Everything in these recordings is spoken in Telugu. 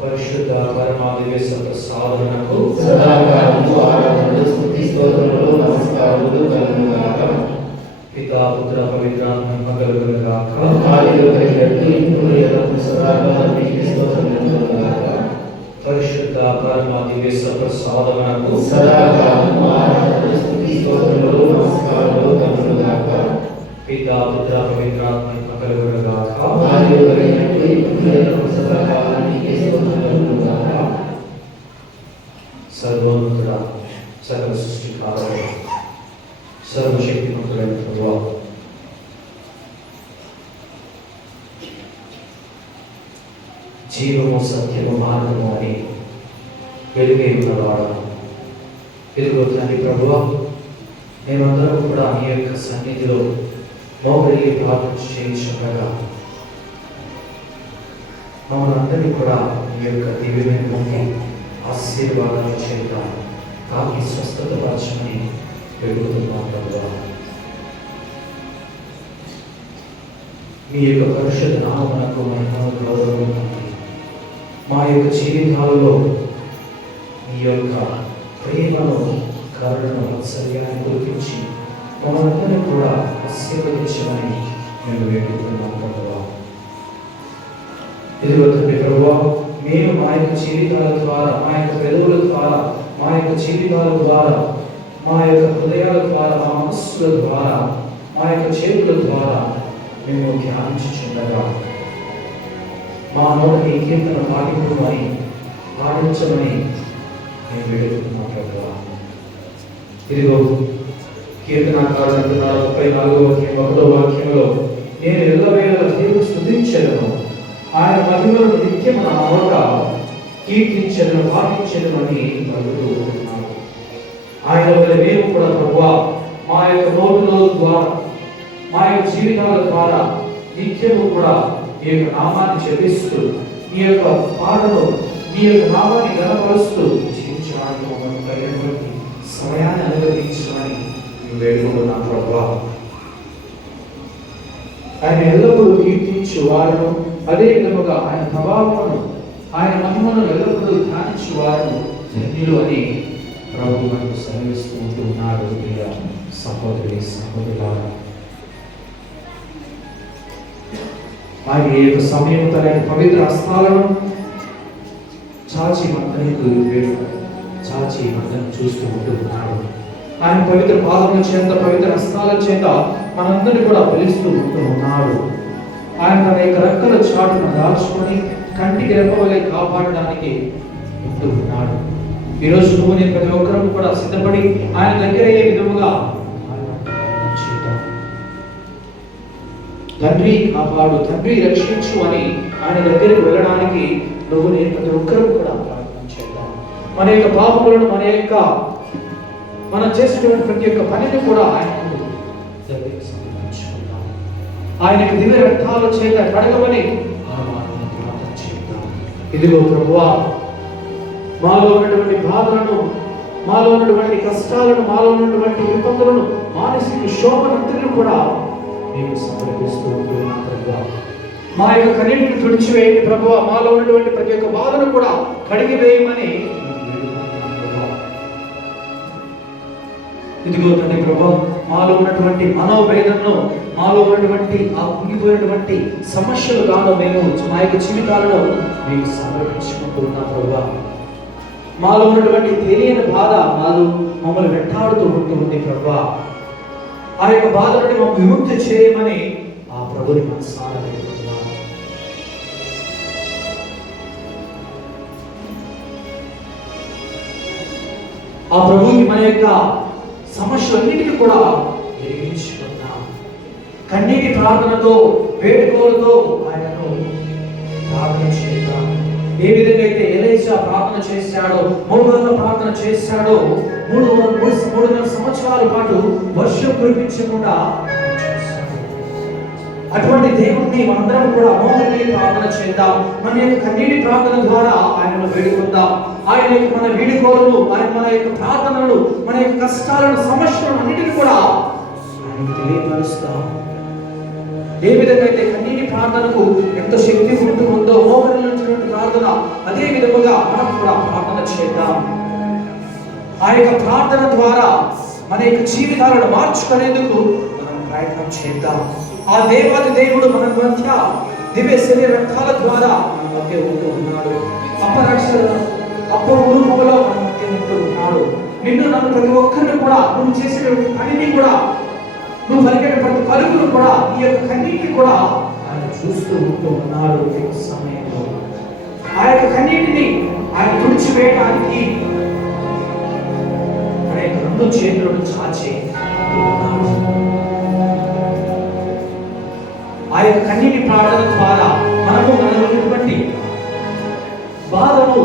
పరిశుద్ధ పరమాదివ్య సాధనకు సదాకాలము ఆరాధనలు స్తుతి స్తోత్రములు నమస్కారములు కలుగుగాక. పితా పుత్ర పవిత్రాత్మ కలుగుగాక. ఆదిలో కలిగినట్టు ఇప్పుడు ఎల్లప్పుడూ సదాకాలం నీకే స్తోత్రం కలుగుగాక. పరిశుద్ధ పరమాదివ్య సాధనకు సదాకాలము ఆరాధనలు స్తుతి స్తోత్రములు నమస్కారములు కలుగుగాక. పితా పుత్ర పవిత్రాత్మ కలుగుగాక. ఆదిలో కలిగినట్టు ఇప్పుడు ఎల్లప్పుడూ సదాకాలం నీకే స్తోత్రం కలుగుగాక. సర్వోన్నతుడ, సకల సృష్టికారుడు, సర్వశక్తిమంతుడైన ప్రభువా, జీవము సత్యము మార్గము అని వెలుగే ఉన్నవాడు. ఇదిగో తండ్రి ప్రభువా, మేమందరం కూడా మీ యొక్క సన్నిధిలో మోకరిల్లి ప్రార్థన చేయించుండగా మమ్మల్ని అందరినీ కూడా మీ యొక్క దివ్యమైన ముఖ్య ఆశీర్వాదాలు చేత తాకి స్వస్థత పరచమని పెరుగుతున్నాం ప్రభువా. మీ యొక్క పరిశుద్ధ నామమునకు మహిమను గౌరవం మా యొక్క జీవితాలలో మీ యొక్క ప్రేమను కరుణను వాత్సల్యాన్ని గుర్తించి మమ్మల్ని కూడా ఆశీర్వదించమని మేము వేడుకుంటున్నాం ప్రభువా. ఇదిగో తండ్రి ప్రభువా, మేము మా యొక్క జీవితాల ద్వారా, మా యొక్క పెదవుల ద్వారా, మా యొక్క జీవితాల ద్వారా మా యొక్క హృదయాల ద్వారా, మా మనస్సుల ద్వారా, మా యొక్క చేతుల ద్వారా మేము ధ్యానించుచుండగా మా నోట ఈ కీర్తన పాడించమని నేను వేడుకుంటున్నాను ప్రభువా. ఇదిగో కీర్తనాకారుడు అంటున్నాడు 34వ వాక్యం 1వ వాక్యంలో, నేను ఎల్లవేళలా దేవుని స్తుతించెదను, ఆయన మహిమలను నిత్యము నా నోట కీర్తించెదను, పాటించెదను అని పలుకుతూ ఉంటున్నాడు. ఆయన వల్ల మేము కూడా ప్రభువా మా యొక్క నోటుల ద్వారా, మా యొక్క జీవితాల ద్వారా నిత్యము కూడా మీ యొక్క నామాన్ని చెల్లిస్తూ, మీ యొక్క పాటను, మీ యొక్క నామాన్ని గణపరుస్తూ జీవించడానికి మమ్మల్ని తగినటువంటి సమయాన్ని అనుగ్రహించమని మేము వేడుకుంటున్నాం ప్రభువా. ఆయన ఎల్లప్పుడూ కీర్తించు వారును, అదే విధముగా ఆయన ప్రభావమును, ఆయన మహిమను ఎల్లప్పుడూ ధ్యానించు వారును ధన్యులు అని ప్రభు మనకు సెలవిస్తూ ఉంటున్నాడు. ప్రియ సహోదరి సహోదరులారా, ఆయన ఈ యొక్క సమయం తన పవిత్ర హస్తాలను చాచి మందరిని చూస్తూ ఉంటున్నాడు. ఆయన పవిత్ర పాదముల చేత, పవిత్ర హస్తాల చేత మనందరినీ కూడా పిలుస్తూ ఉంటున్నాడు. ఆయన తన యొక్క రెక్కల చాటును దాచుకొని కంటికి రెప్పవలే కాపాడడానికి ఉంటున్నాడు. ఈరోజు నువ్వు నేను ప్రతి ఒక్కరూ కూడా సిద్ధపడి ఆయన దగ్గర అయ్యే విధముగా తండ్రి కాపాడు, తండ్రి రక్షించు అని ఆయన దగ్గరికి వెళ్ళడానికి నువ్వు నేను ప్రతి ఒక్కరూ కూడా ప్రార్థన చేద్దాం. మన యొక్క పాపములను, మనం చేసినటువంటి ప్రతి ఒక్క పనిని కూడా ఆయనకు దగ్గరికి సమర్పించుకుందాం. ఆయనకు దివ్య రక్తాల చేత కడగమని ప్రార్థన చేద్దాం. ఇదిగో ప్రభువా, మాలో ఉన్నటువంటి బాధలను, మాలో ఉన్నటువంటి కష్టాలను, మాలో ఉన్నటువంటి విపత్తులను, మానసిక శోభనంతని కూడా మేము సమర్పిస్తూ ఉంటున్నాం ప్రభువా. మా యొక్క కన్నీటిని తుడిచివేయండి ప్రభువా. మాలో ఉన్నటువంటి ప్రతి ఒక్క బాధను కూడా కడిగి వేయమని ఇదిగో తండ్రి ప్రభువా, మాలో ఉన్నటువంటి మనోవేదనను, మాలో ఉన్నటువంటి ఆ కుంగిపోయినటువంటి సమస్యలు గాను మేము మా యొక్క జీవితాలను మేము సమర్పించుకుంటున్నాం ప్రభువా. మాలో ఉన్నటువంటి తెలియని బాధ మమ్మల్ని వెంటాడుతూ ఉంటుంది ప్రభువా. ఆ యొక్క బాధ నుండి మమ్మల్ని విముక్తి చేయమని ఆ ప్రభుని మనసారా వేడుకుంటున్నాం. ఆ ప్రభుకి మన యొక్క సమస్యలన్నిటికీ కూడా ఎరిగించుకున్నాం. కన్నీటి ప్రార్థనతో, వేడుకోలతో ఆయనను ప్రార్థన చేద్దాం. ఏ విధంగా అయితే ఎలీషా ప్రార్థన చేశాడో, 3 గంటల ప్రార్థన చేశాడో, 3 సంవత్సరాల పాటు వర్షం కురిపించకుండా అటువంటి దేవుడిని మనందరం కూడా మోహని ప్రార్థన చేద్దాం. మన యొక్క కన్నీటి ప్రార్థన ద్వారా ఆయనను వేడుకుందాం. ఆయన యొక్క మన వీడుకోలను, మన యొక్క ప్రార్థనలను, మన యొక్క కష్టాలను, సమస్యలను అన్నిటిని కూడా ఆయనకు తెలియపరుస్తాం. ఏ విధంగా అయితే కన్నీటి ప్రార్థనకు ఎంత శక్తి ఉంటుందో, మోహరించినటువంటి ప్రార్థన అదే విధముగా మనం కూడా ప్రార్థన చేద్దాం. ఆ యొక్క ప్రార్థన ద్వారా మన యొక్క జీవితాలను మార్చుకునేందుకు మనం ప్రయత్నం చేద్దాం. ఆ దేవాది దేవుడు మన మధ్య దివ్య శరీర రక్తాల ద్వారా మన మధ్య ఉంటూ ఉన్నాడు. అప్పరూపంలో మన మధ్య ఉంటూ ఉన్నాడు. నిన్ను నన్ను ప్రతి ఒక్కరిని కూడా, నువ్వు చేసిన పనిని కూడా, నువ్వు పలికిన ప్రతి పలుకును కూడా, ఈ యొక్క కన్నీటిని కూడా ఆయన చూస్తూ ఉంటూ ఉన్నాడు. సమయంలో ఆ యొక్క కన్నీటిని ఆయన తుడిచివేయడానికి మన యొక్క 2 చేతులను చాచి ఉన్నాడు. ఆ యొక్క కన్నీటి ప్రార్థన ద్వారా మనము మనలో ఉన్నటువంటి బాధను,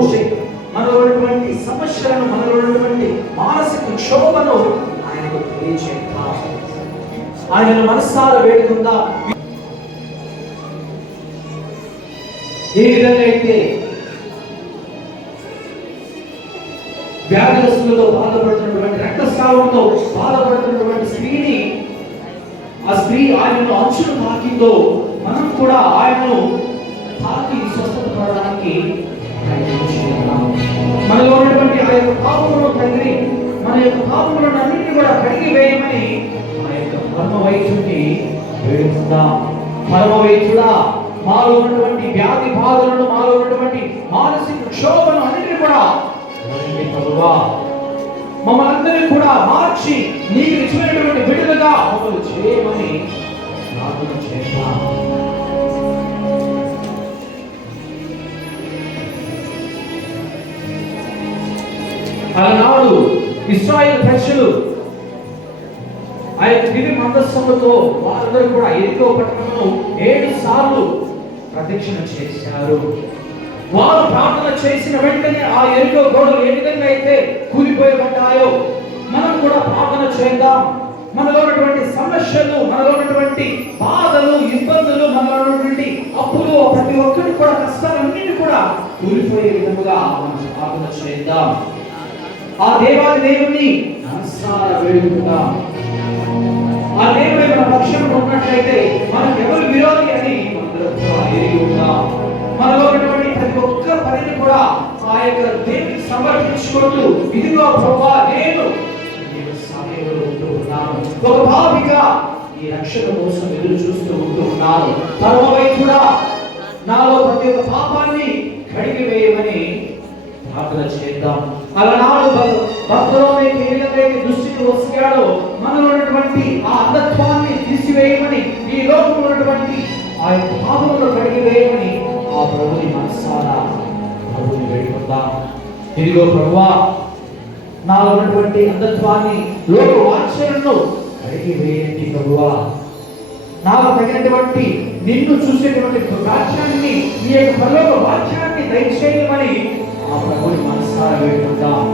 మనలో ఉన్నటువంటి సమస్యలను, మనలో ఉన్నటువంటి మానసిక క్షోభను ఆయనకు తెలియజేద్దాం. ఆయనను మనసారా వేడుకుందాం. ఏ విధంగా అయితే వ్యాధిగ్రస్తులతో బాధపడుతున్నటువంటి, రక్తస్రావంతో బాధపడుతున్నటువంటి స్త్రీని, ఆ స్త్రీ ఆయనను అంచును తాకిందో, మనం కూడా ఆయనను తాకి స్వస్థత పడడానికి మనలో ఉన్నటువంటి ఆ యొక్క పాపములను తండ్రి, మన యొక్క పాపములను అన్నింటినీ కూడా కడిగి వేయమని మన యొక్క పరమ వైద్యుడిని వేడుకుందాం. పరమ వైద్యుడా, మాలో ఉన్నటువంటి వ్యాధి బాధలను, మాలో ఉన్నటువంటి మానసిక క్షోభను అన్నింటినీ కూడా ప్రభువా మమ్మల్ని అందరినీ కూడా మార్చి నీకు నిజమైనటువంటి విడుదలగా మమ్మల్ని చేయమని ప్రార్థన చేశాం. అలనాడు ఇశ్రాయేలు ప్రజలు ఆ యొక్క దివ్య మందస్సముతో వారందరూ కూడా ఎరికో పట్టణంలో 7 సార్లు ప్రదక్షిణ చేశారు. వారు ప్రార్థన చేసిన వెంటనే ఆ ఎరికో గోడలు ఏ విధంగా అయితే కూలిపోయబడ్డాయో మనం కూడా ప్రార్థన చేద్దాం. మనలో ఉన్నటువంటి సమస్యలు, మనలో ఉన్నటువంటి బాధలు, ఇబ్బందులు, మనలో ఉన్నటువంటి అప్పులు, ప్రతి ఒక్కటి కూడా కష్టాలన్నింటినీ కూడా కూలిపోయే విధముగా మనం ప్రార్థన చేద్దాం. ఆ దేవాది దేవుని మనసారా వేడుకుందాం. ఆ దేవుడు మన పక్షంలో ఉన్నట్లయితే మనకు ఎవరు విరోధి అని మనలో ఉన్నటువంటి ప్రతి ఒక్క పనిని కూడా ఆ యొక్క దేవునికి సమర్పించుకుంటూ, ఇదిగో ప్రభువా నేను సమయంలో ఉంటూ ఉన్నాను, ఒక భావిగా ఈ రక్షణ కోసం ఎదురు చూస్తూ ఉంటూ ఉన్నాను, పరమవైద్యుడా నాలో ప్రతి ఒక్క పాపాన్ని కడిగి వేయమని ప్రార్థన చేద్దాం. అలనాడు భక్తులైతే ఏ విధంగా దృష్టికి వస్తాడో మనలో ఉన్నటువంటి ఆ అంధత్వాన్ని తీసివేయమని, ఈ లోకంలో ఉన్నటువంటి ఆ పాపములను కడిగి వేయమని ఆ ప్రభుని మనసారా ప్రభుని వేడుకుందాం. ఇదిగో ప్రభువా నాలో ఉన్నటువంటి అంధత్వాన్ని, లోక వాంఛలను కడిగి వేయండి ప్రభువా. నాకు తగినటువంటి నిన్ను చూసేటువంటి వాక్యాన్ని, నీ యొక్క పరలోక వాక్యాన్ని దయచేయమని ఆ ప్రభుని మనసారా వేడుకుందాం.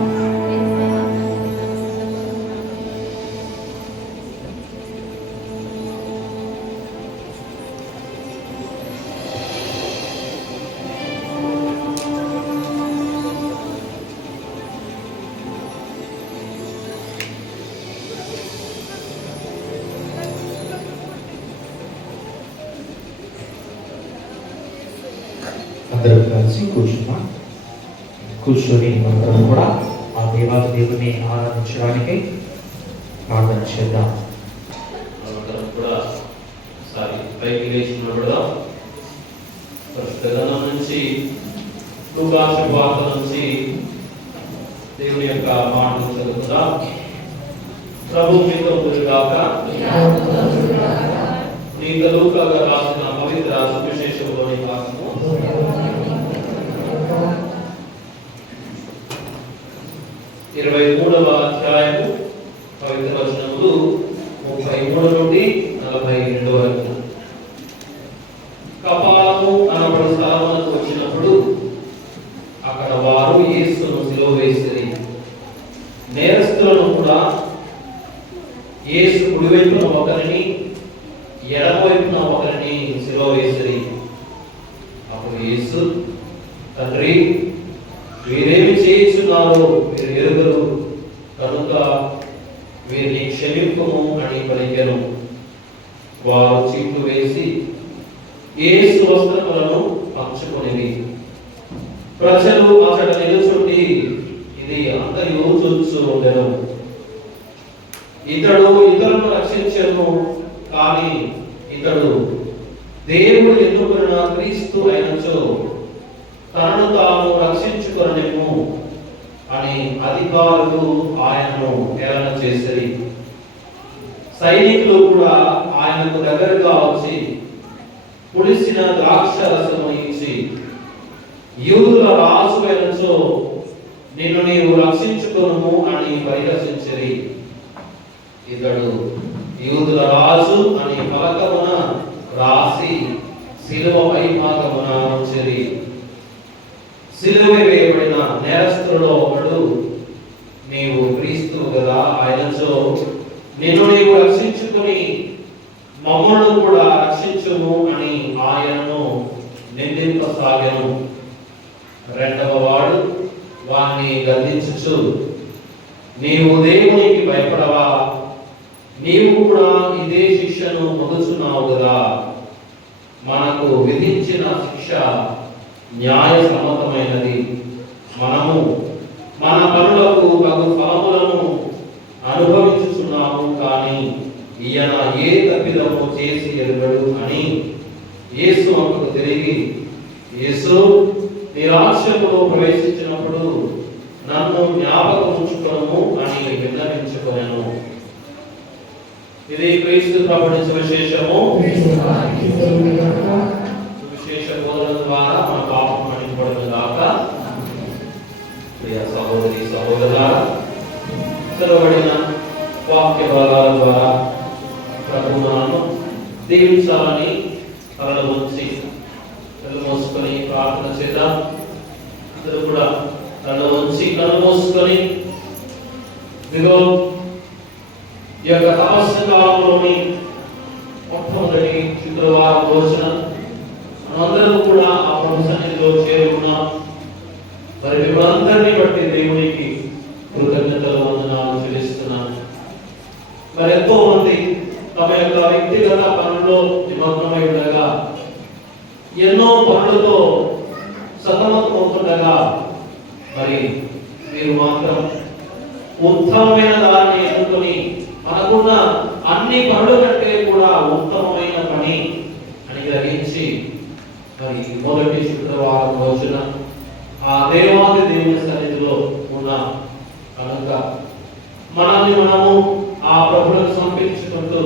అందరూ కలిసి కూర్చొని అందరం కూడా ఆ దేవాది దేవుని ఆరాధించడానికి ప్రార్థన చేద్దాం. అందరం కూడా ఒకసారి పైకి లేచి నిలబడదాం. పరిశుద్ధ నుంచి లూకా సువార్త నుంచి దేవుని యొక్క మాటలు చదువుకుందాం. ప్రభు మీతో ఉండుగాక. నీకు లూకా రాసిన పవిత్ర సువిశేషంలోని భాగము 23వ అధ్యాయము పవిత్ర వచనములు 33 నుండి 42 వరకు. కపాలము అనబడు స్థలమునకు వచ్చినప్పుడు అక్కడ వారు యేసును సిలువ వేసిరి. నేరస్తులను కూడా యేసు కుడివైపున ఒకరిని, ఎడమవైపున ఒకరిని సిలువ వేసిరి. అప్పుడు యేసు, తండ్రి, వీరేమి చేయుచున్నారో మీరు ఎరుగరు కనుక వీరిని క్షమింపుము అని పలికెను. వారు చీట్లు వేసి యేసు వస్త్రములను పంచుకొనిరి. ప్రజలు అక్కడ నిలుచుండి ఇది అంతయు చూచు ఉండెను. ఇతడు ఇతరులను రక్షించెను, కానీ ఇతడు దేవుడు ఎన్నుకున్న క్రీస్తు అయినచో తనను తాను రక్షించుకొనెను అని అధికారులు ఆయనను హేళన చేసిరి. సైనికులు కూడా ఆయనకు దగ్గరగా వచ్చి పులిసిన ద్రాక్ష రసము ఇచ్చి, యూదుల రాజు అయినచో నిన్ను నీవు రక్షించుకొనుము అని పరిహసించిరి. ఇతడు యూదుల రాజు అని పలకమున రాసి శిలువ పై భాగమున ఉంచిరి. సిలువ వేయబడిన నేరస్తులలో ఒకడు, నీవు క్రీస్తువు కదా, ఆయనచో నిన్ను నీవు రక్షించుకుని మమ్మల్ని కూడా రక్షించుము అని ఆయనను నిందింపసాగెను. రెండవ వాడు వాణ్ణి గద్దించుచు, నీవు దేవునికి భయపడవా? నీవు కూడా ఇదే శిక్షను పొందుచున్నావు కదా. మనకు విధించిన శిక్ష న్యాయ సమ్మతమైనది. మనము మన పనులకు తగు ఫలములను అనుభవించుచున్నాము, కానీ ఈయన ఏ తప్పిదము చేసి ఎరుగడు అని యేసు అంతకు తిరిగి, యేసు నీ రాజ్యములో ప్రవేశించినప్పుడు నన్ను జ్ఞాపకం ఉంచుకొనుము అని విన్నవించుకొనెను. ఇది క్రీస్తు ప్రభుని సువిశేషము. సువిశేష బోధన ద్వారా మన పాపం మన్నింపబడును గాక. ప్రియ సహోదరి సహోదరులారా, చదవబడిన వాక్య భాగాల ద్వారా ప్రభు మనను దీవించాలని కళ్ళు ఉంచి కళ్ళు మూసుకొని ప్రార్థన చేద్దాం. అందరూ కూడా కళ్ళు ఉంచి కళ్ళు మూసుకొని ఇదిగో ఈ యొక్క తపస్సు కాలంలోని మొట్టమొదటి శుక్రవారం రోజున మనందరం కూడా ఆ ప్రభు సన్నిధిలో చేరుకున్నాం. మరి మిమ్మల్ని బట్టి దేవునికి కృతజ్ఞతలు వందనాలు చెల్లిస్తున్నాను. మరి ఎంతో మంది తమ యొక్క వ్యక్తిగత పనుల్లో నిమగ్నమై ఉండగా, ఎన్నో పనులతో సతమతమవుతుండగా మరి మీరు మాత్రం ఉత్తమమైన దాన్ని ఎన్నుకొని మనకున్న అన్ని పనుల కంటే కూడా ఉత్తమమైన పని అని గ్రహించి మరి మొదటి శుక్రవారం రోజున ఆ దేవాది దేవుని సన్నిధిలో ఉన్న కనుక మనల్ని మనము ఆ ప్రభువుకు సమర్పించుకుంటూ,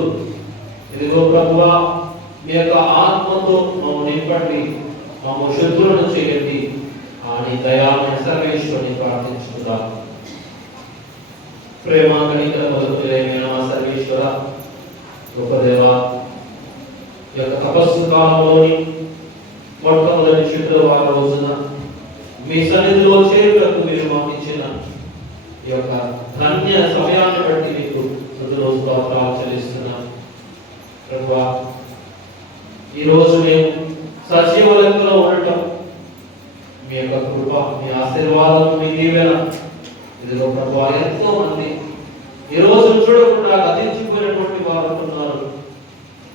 ఇదిగో ప్రభువా మీ యొక్క ఆత్మతో మమ్మల్ని నింపండి, మమ్మల్ని శుద్ధులను చేయండి అని దయామయ సర్వేశ్వరుని ప్రార్థించుకుందాం. ప్రేమ కనికర మొదలైన సర్వేశ్వర గొప్పదేవా, ఈ యొక్క తపస్సు కాలంలోని మొట్టమొదటి శుక్రవారం రోజున మీ సన్నిధిలో చేరుటకు మీరు మాకు ఇచ్చిన ఈ యొక్క ధన్య సమయాన్ని బట్టి మీకు రోజు స్తోత్రాలు చెల్లిస్తున్నాను. ప్రభువా, ఈరోజు మేము సజీవ లెక్కలో ఉండటం మీ యొక్క కృప, మీ ఆశీర్వాదం, మీ దీవెన. ఇదిగో ప్రభువా, ఎంతో మంది ఈ రోజు చూడకుండా గతించిపోయినటువంటి వారు ఉంటున్నారు.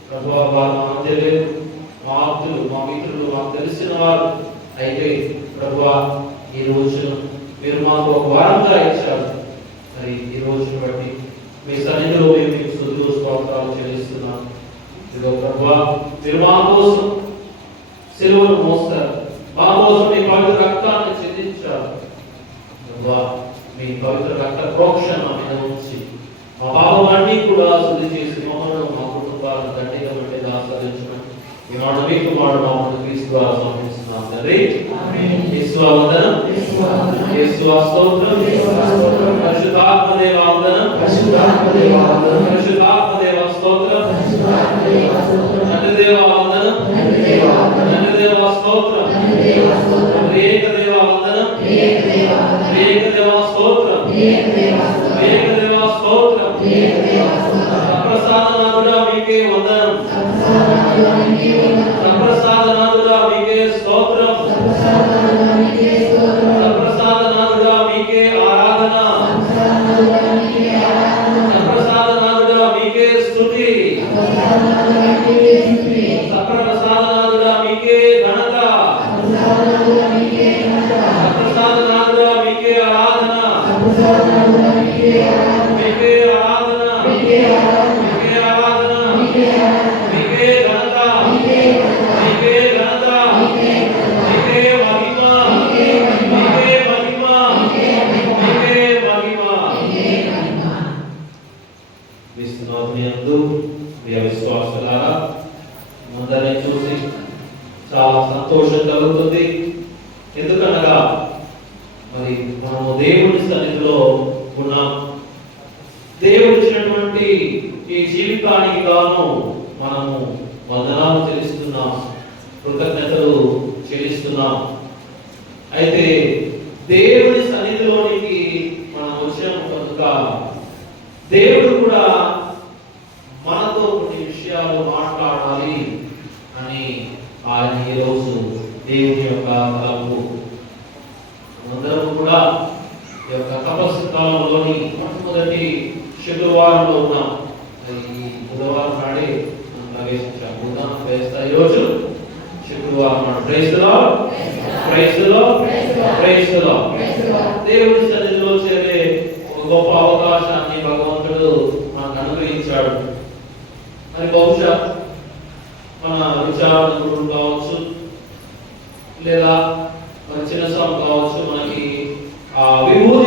ప్రభువా, వారు మా మధ్య లేదు, మా ఆప్తులు, మా మిత్రులు, మాకు తెలిసిన వారు. అయితే ప్రభువా, ఈ రోజును మీరు మాకు ఒక వారంగా ఇచ్చారు. మరి ఈ రోజును బట్టి మీ సన్నిధిలో మేము మీకు స్తుతులు స్తోత్రాలు చెల్లిస్తున్నాం. ఇదిగో ప్రభువా, మీరు మా కోసం సిలువను మోస్తారు, మా కోసం మీ పవిత్ర రక్తాన్ని చెందించారు. ప్రభువా, మీ పవిత్ర రక్త ప్రోక్షణ మీద ఉంచి మా పాపలన్నీ కూడా శుద్ధి చేసి మమ్మల్ని మా కుటుంబాలను దండిగా బట్టి ఆస్వాదించడం ఈనాడు మీకు మాడు క్రీస్తు ద్వారా సమర్పిస్తున్నాం తండ్రి. యేసు వందనం, యేసు స్తోత్రం, పరిశుద్ధాత్మ దేవ వందనం, పరిశుద్ధాత్మ దేవ స్తోత్రం, తండ్రి దేవ వందనం, తండ్రి దేవ స్తోత్రం, ఏక దేవ వందనం, ఏక దేవ స్తోత్రం, ఏక దేవ స్తోత్రం, సప్రసాదనాథుడా మీకే వందనం, సప్రసాదనాథుడా మీకే స్తోత్రం, సప్రసాదనాథుడా మీకే ఆరాధన, సప్రసాదనాథుడా మీకే స్తుతి, సప్రసాదనాథుడా మీకే ఘనత, సప్రసాదనాథుడా మీకే ఆరాధన, మీకే ఆరాధన, మీకే ఆరాధన, మీకే ఘనత, మీకే ఘనత, మీకే మహిమ, మీకే మహిమ, మీకే మహిమ. విశ్వాసనందు ప్రియ విశ్వాసులారా, ముందరే చూసి చాలా సంతోషం కలుగుతుంది. ఎందుకనగా మరి మనము దేవుని సన్నిధిలో ఉన్నాం. దేవుడు ఇచ్చినటువంటి ఈ జీవితానికి గాను మనము వందనాలు చెల్లిస్తున్నాం, కృతజ్ఞతలు చెల్లిస్తున్నాం. అయితే దేవుని సన్నిధిలోనికి మనం వచ్చినాము కనుక దేవుడు కూడా మనతో కొన్ని విషయాలు మాట్లాడాలి అని ఆయన ఈరోజు దేవుని యొక్క తలపు. అందరం కూడా ఈ యొక్క తపస్సు కాలంలోని మొట్టమొదటి శుక్రవారంలో ఉన్నాం. ఈ బుధవారం నాడే ప్రవేశించాం. బుధవారం ప్రవేశిస్తా ఈరోజు శుక్రవారం నాడు. Praise the lord, praise the lord, praise the Lord. దేవుని సన్నిధిలో చేరే ఒక గొప్ప అవకాశాన్ని భగవంతుడు మనకు అనుగ్రహించాడు. మరి బహుశా మన విచారణలు కావచ్చు, లేదా మన చిన్న స్వామి కావచ్చు, మనకి ఆ విభూతి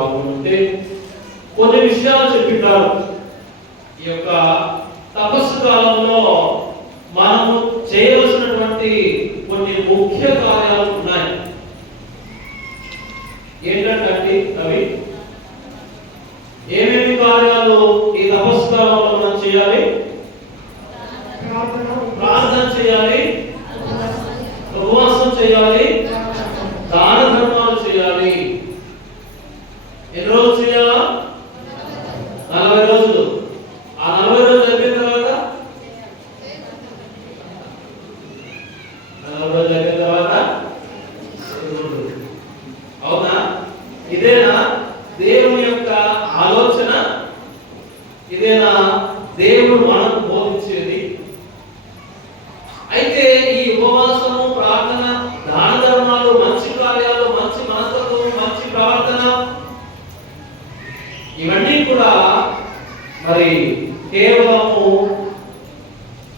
పాల్గొంటే కొన్ని విషయాలు చెప్పింటారు. ఈ యొక్క తపస్సు కాలంలో మనము చేయవలసినటువంటి కొన్ని ముఖ్య కార్యాలు ఉన్నాయి. ఏంటంటే అవి ఏమేమి కార్యాలు ఈ తపస్సు కాలంలో మనం చేయాలి? ప్రార్థన చేయాలి, ఉపవాసం చేయాలి, దాన ధర్మాలు చేయాలి. ఎన్ని రోజులు చేయాలా? 40 రోజులు. ఆ 40 రోజులు అయిపోయిన తర్వాత 40 రోజులు అయిపోయిన తర్వాత అవునా? ఇదేనా దేవుని యొక్క ఆలోచన? ఇదేనా దేవుడు మనకు బోధించేది? అయితే ఈ ఉపవాసము, ప్రార్థన, దాన ధర్మాలు, మంచి కార్యాలు, మంచి మనస్తత్వం, మంచి ప్రార్థన ఇవన్నీ కూడా మరి కేవలము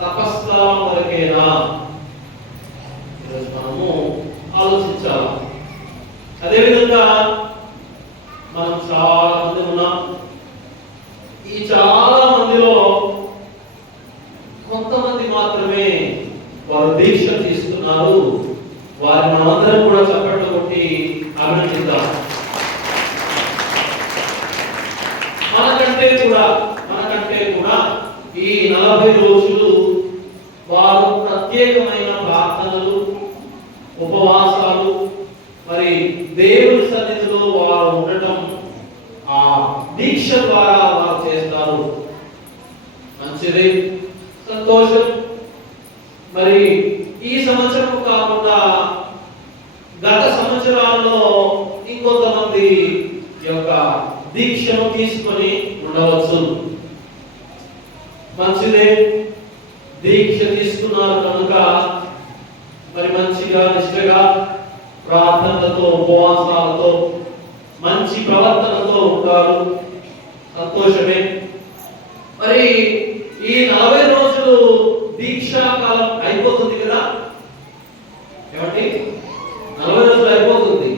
తపస్కాలం వరకేనా? మనము ఆలోచించాలి. అదేవిధంగా మనం చాలా మంది ఉన్నాం. ఈ చాలా మందిలో కొంతమంది మాత్రమే వారు దీక్ష తీసుకున్నారు. వారి మనందరం కూడా చప్పట్లు కొట్టి అభినందిద్దాం. మనకంటే కూడా ఈ 40 రోజులు వారు ప్రత్యేకమైన ప్రార్థనలు, ఉపవాసాలు, మరి దేవుని సన్నిధిలో వారు ఉండటం ఆ దీక్ష ద్వారా వారు చేస్తారు. మంచిది, సంతోషం. మరి ఈ సంవత్సరం కాకుండా గత సంవత్సరాల్లో ఇంకొంతమంది యొక్క దీక్షను తీసుకొని ఉండవచ్చు. మంచిదే, దీక్ష తీసుకున్నారు కనుక మరి మంచిగా నిష్ఠగా ప్రార్థనలతో, ఉపవాసాలతో, మంచి ప్రవర్తనతో ఉంటారు. సంతోషమే. మరి ఈ 40 రోజులు దీక్షా కాలం అయిపోతుంది కదా. ఏమండి? 40 రోజులు అయిపోతుంది.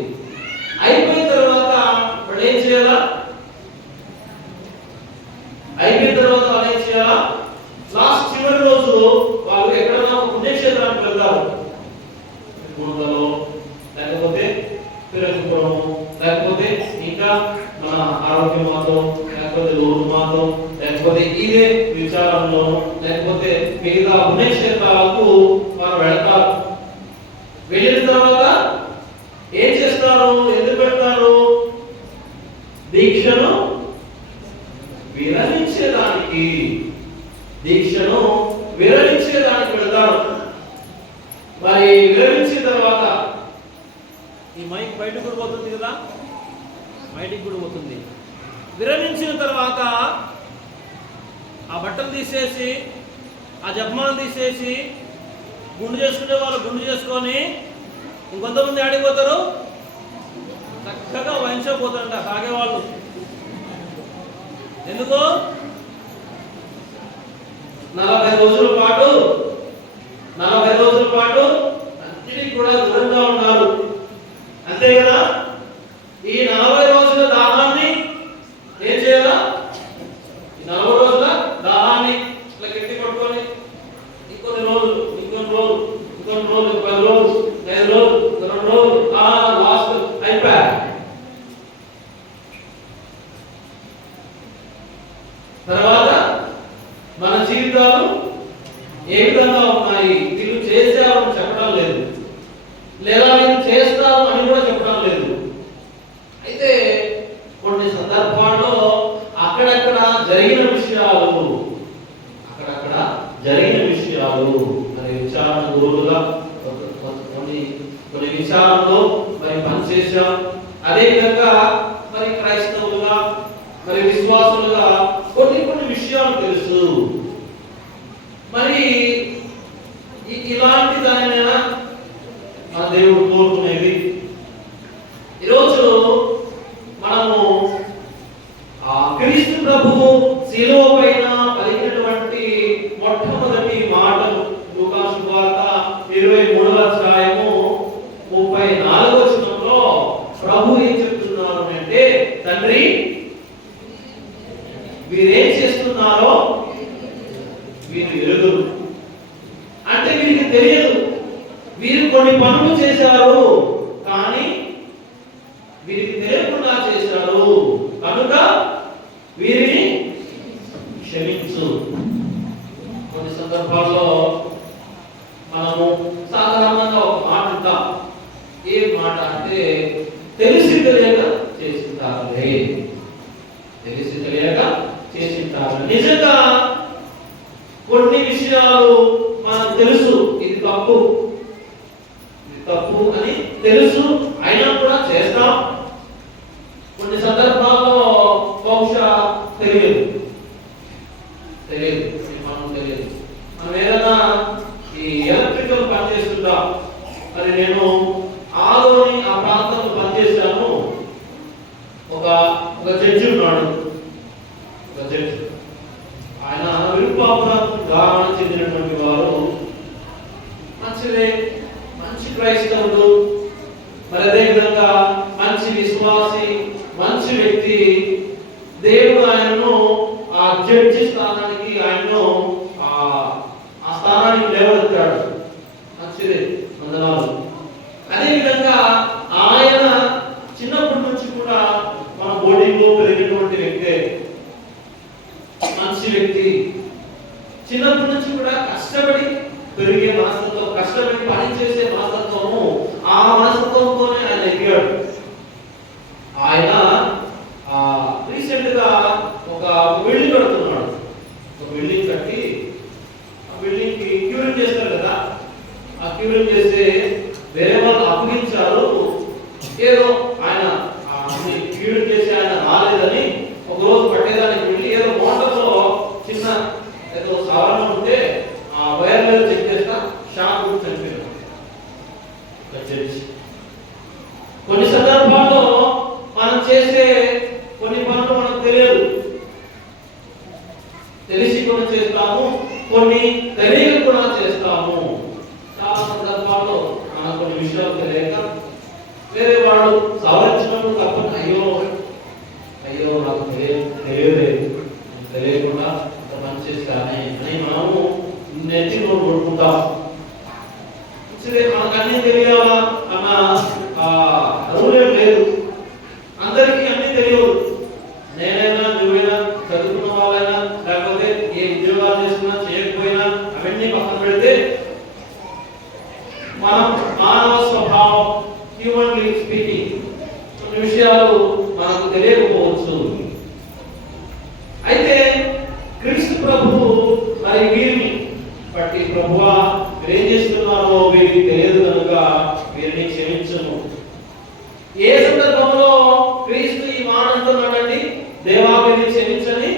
అయిపోయిన తర్వాత వాళ్ళు ఏం చేయాలా? లాస్ట్ చివరి రోజు వాళ్ళు ఎక్కడైనా పుణ్యక్షేత్రానికి వెళ్తారు. గుండలో, లేకపోతే తిరుగుకోవడం, లేకపోతే ఇంకా మన ఆరోగ్యం మాతో, లేకపోతే లోటు మాతో, లేకపోతే ఇదే విచారంలో, లేకపోతే మిగతా పుణ్యక్షేత్రాలకు వారు వెళ్తారు. వెళ్ళిన తర్వాత ఏం చేస్తారు? ఎందుకు పెడతారు? దీక్షను విరమించేదానికి. దీక్షను విరమించేదానికి వెళ్తారు. మరి విరమించిన తర్వాత ఈ మైక్ బయటకు కూడా పోతుంది కదా, బయటికి కూడా పోతుంది. విరమించిన తర్వాత ఆ బట్టలు తీసేసి, ఆ జపమాలను తీసేసి, గుండు చేసుకునే వాళ్ళు గుండు చేసుకొని ఇంకొంతమంది ఆడిపోతారు, చక్కగా వహించకపోతారంట తాగేవాళ్ళు. ఎందుకు? 40 రోజుల పాటు అన్నిటికీ కూడా దూరంగా ఉన్నారు. అంతే కదా. ఈ 40 రోజుల దాహాన్ని ఏం చేయాలా? ఈ 40 రోజుల దాహాన్ని ఇట్లా గట్టి పట్టుకొని ఇంకొన్ని రోజులు, ఇంకొన్ని రోజులు, 10 రోజులు, 5 రోజులు, 2 రోజులు, లాస్ట్ అయిపోయా. తర్వాత మన జీవితాలు ఏ విధంగా ఉన్నాయి? వీళ్ళు చేశారని చెప్పడం లేదు, లేదా వీళ్ళు చేస్తారు అని కూడా చెప్పడం లేదు. అయితే కొన్ని సందర్భాల్లో అక్కడక్కడ జరిగిన విషయాలు మరి విచారణ గురువులుగా కొన్ని విచారణలో మరి పనిచేశాం. అదే విధంగా మరి క్రైస్తవులుగా, మరి విశ్వాసులుగా కొన్ని విషయాలు తెలుసు. మరి ఇలాంటి దానినైనా మన దేవుడు కోరుకునేది. ఈరోజు మనము క్రీస్తు ప్రభువు శిలువ పైన పలికినటువంటి మొట్టమొదటి మాటలు లూకా సువార్త 23వ అధ్యాయము 34వ వచనంలో ప్రభు ఏం చెప్తున్నారు అంటే అంటే తండ్రి వీరేం చేస్తున్నారో వీరు ఎరుగురు, అంటే వీరికి తెలియదు. వీరు కొన్ని పనులు చేశారు కానీ వీరికి తెలియకుండా చేశారు కనుక వీరిని క్షమించు. కొన్ని సందర్భాల్లో మనము సాధారణంగా ఒక మాట ఉంటాం. ఏ మాట అంటే తెలిసి తెలియక చేసింటారులే, తెలిసి తెలియక చేసింటారు. నిజంగా కొన్ని విషయాలు మనకు తెలుసు ఇది తప్పు, ఇది తప్పు అని తెలుసు, అయినా కూడా చేస్తాం. కొన్ని సందర్భాల్లో బహుశా తెలియదు, మనం తెలియదు. మనం ఏదైనా ఈ ఎలక్ట్రికల్ పని చేస్తుంటాం. మరి నేను ఆలోని ఆ ప్రాంతంలో పనిచేశాను. ఒక జడ్జి ఉన్నాడు, ఒక జడ్జి. ఆయన విరుపాపురం గ్రామానికి చెందినటువంటి వారు. మంచిదే, మంచి క్రైస్తవుడు, మరి అదేవిధంగా మంచి విశ్వాసి, మంచి వ్యక్తి. దేవుడు ఆయనను ఆ జడ్జి స్థానానికి, ఆయనను ఆ స్థానానికి లేవనెత్తాడు. మంచిదే, వందనాలు. అదేవిధంగా ఆయన చిన్నప్పటి నుంచి కూడా మన బోర్డింగ్లో పెరిగినటువంటి వ్యక్తే, మంచి వ్యక్తి. చిన్నప్పటి నుంచి కూడా కష్టపడి పెరిగే మనస్తత్వం, కష్టపడి పని చేసే మనస్తత్వము, ఆ మనస్తత్వంతోనే ఆయన ఎదిగాడు. ఆయన రీసెంట్ గా ఒక బిల్డింగ్ కడుతున్నాడు. ఒక బిల్డింగ్ కట్టి ఆ బిల్డింగ్ కి క్యూరింగ్ చేస్తారు కదా, ఆ క్యూరింగ్ చేస్తే వేరే వాళ్ళు అప్పగించారు. ఏదో ఆయన క్యూరింగ్ చేసి ఆయన రాలేదని ఒక రోజు పట్టేదానికి వెళ్ళి ఏదో మోటార్లో చిన్న ఏదో సవరణ ఉంటే ఆ వైర్ మీద చెక్ చేస్తా షాక్ చనిపోయాడు. కొన్ని సందర్భాల్లో మనం చేసే కొన్ని పనులు మనకు తెలియదు, తెలిసి కూడా చేస్తాము, కొన్ని తెలియక కూడా చేస్తాము. చాలా సందర్భాల్లో మనకు కొన్ని విషయాలు తెలియక వేరే వాళ్ళు సవరించినప్పుడు తప్ప అయ్యో నాకు తెలియలేదు, తెలియకుండా పని చేస్తానే అని మనము నెత్తిలో కొట్టుకుంటాం. మనకు అన్ని తెలియాలా అన్న రూలేం లేదు. అందరికీ అన్ని తెలియదు. నేనైనా, నువ్వైనా, చదువుకున్న వాళ్ళైనా, లేకపోతే ఏ ఉద్యోగాలు చేసినా చేయకపోయినా అవన్నీ పక్కన పెడితే మనం మానవ స్వభావం, హ్యూమన్లీ స్పీకింగ్, కొన్ని విషయాలు మనకు తెలియకపోవచ్చు. అయితే క్రీస్తు ప్రభువు మరి వీరిని బట్టి, ప్రభువా వీరేం చేస్తున్నారో వీరికి తెలియదు కనుక వీరిని క్షమించము. ఏ సందర్భంలో క్రీస్తు ఈ మాట అంటున్నాడండి, దేవా వీరిని క్షమించని?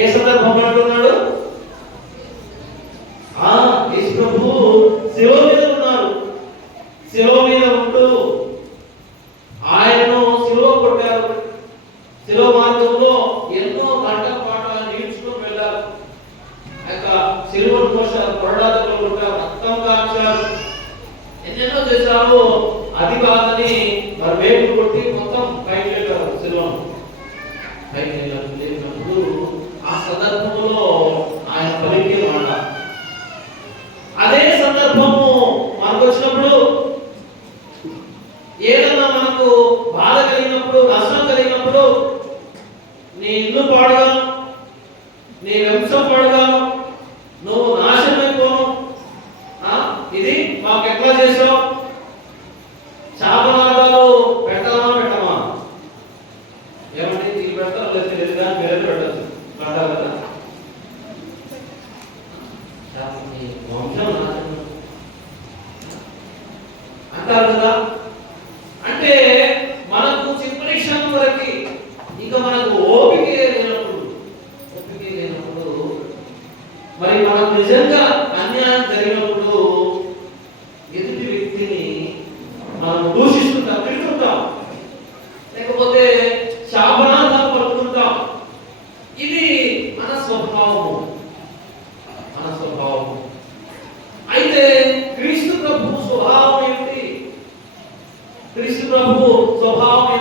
ఏ సందర్భంలో అంటున్నాడు? యేసు ప్రభువు శిలువ మీద ఉన్నారు. శిలువ మీద ఉంటూ ఆయనను శిలువ కొట్టారు. శిలువ మార్గంలో ఎన్నో గంటల పాటు ఆయన ఈడ్చుకొని వెళ్ళారు. శిలువను మోసారు, కొరడాలతో కొట్టారు, రక్తం కార్చారు, ఎన్నెన్నో చేశారు. అది కాదని మరి వేపులు కొట్టి మొత్తం పైకి వెళ్ళారు. శిలువను పైకి వెళ్ళినప్పుడు ఆ సందర్భంలో ఆయన పలికే మాట, అదే సందర్భము మనకు వచ్చినప్పుడు, ఏదన్నా మనకు బాధ కలిగినప్పుడు, నష్టం కలిగినప్పుడు, నీ ఇల్లు పాడుగాను, నీ వంశం పాడుగాను, నువ్వు నాశనం అయిపోను, ఇది మాకు ఎట్లా చేసావు, శాపనార్థాలు పెట్టమా? ఏమంటే ఇది పెడతారు, లేదు కానీ వేరే పెట్టచ్చు అంటారు కదా. వంశం నాశనం అంటారు కదా. అంటే మనకు చిన్న క్షణం వరకు ఇక మనకు ఓపిక లేనప్పుడు,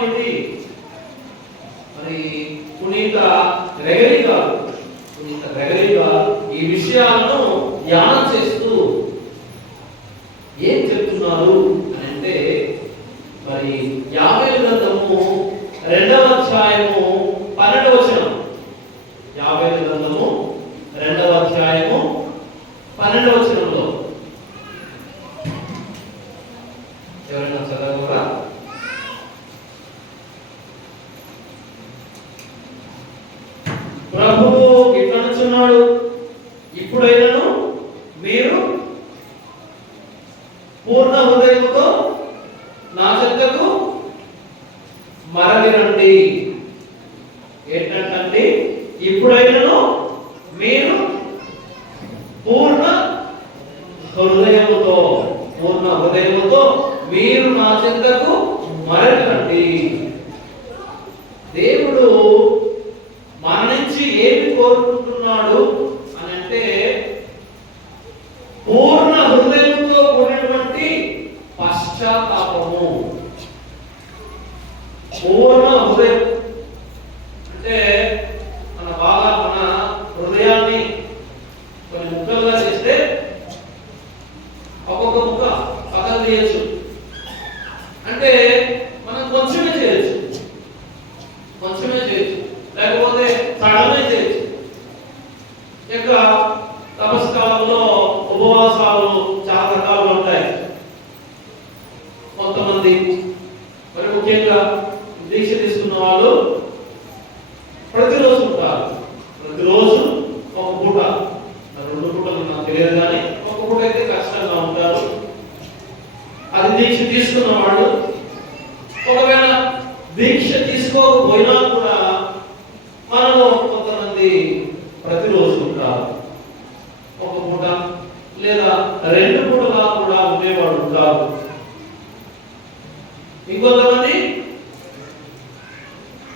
ఇది. మరి పునీత గ్రెగరీ గారు ఈ విషయాలను ధ్యానం చేస్తూ ఏం చెప్తున్నారు అని అంటే, మరి యాబేలు గ్రంథము 2వ అధ్యాయము 12వ వచనం. యాబేలు గ్రంథము 2వ అధ్యాయము 12వ వచనంలో ఎవరైనా చదవగలరా? ప్రభువు ఇట్లనుచున్నాడు, ఇప్పుడైనను మీరు పూర్ణ హృదయముతో నా చెంతకు మరలి రండి. ఏంటంటే, ఇప్పుడైనను మీరు పూర్ణ హృదయముతో మీరు నా చెంతకు మరలి రండి. దేవుడు మన నుంచి ఏమి కోరుకుంటున్నాడు అని అంటే, పూర్ణ హృదయంతో కూడినటువంటి పశ్చాత్తాపము. పూర్ణ హృదయం అంటే మన హృదయాన్ని కొన్ని ముక్కలుగా చేస్తే ఒక్కొక్క ముక్క పక్కన తీయచ్చు. అంటే మనం కొంచెమే చేయొచ్చు, లేకపోతే సడమే చేయొచ్చు. ఇక తపస్కాలంలో ఉపవాసాలు చాలా రకాలు ఉంటాయి. కొంతమంది మరి ముఖ్యంగా దీక్ష తీసుకున్న వాళ్ళు ప్రతిరోజు ఉంటారు. ప్రతిరోజు ఒక పూట, 2 పూటలు నాకు తెలియదు కానీ ఒక పూట అయితే కష్టంగా ఉంటారు. అది దీక్ష తీసుకున్న వాళ్ళు. ఒకవేళ దీక్ష తీసుకోకపోయినా కూడా మనలో కొంతమంది ప్రతిరోజు ఉంటారు. ఒక పూట లేదా 2 పూటలా కూడా ఉండేవాడు ఉంటారు.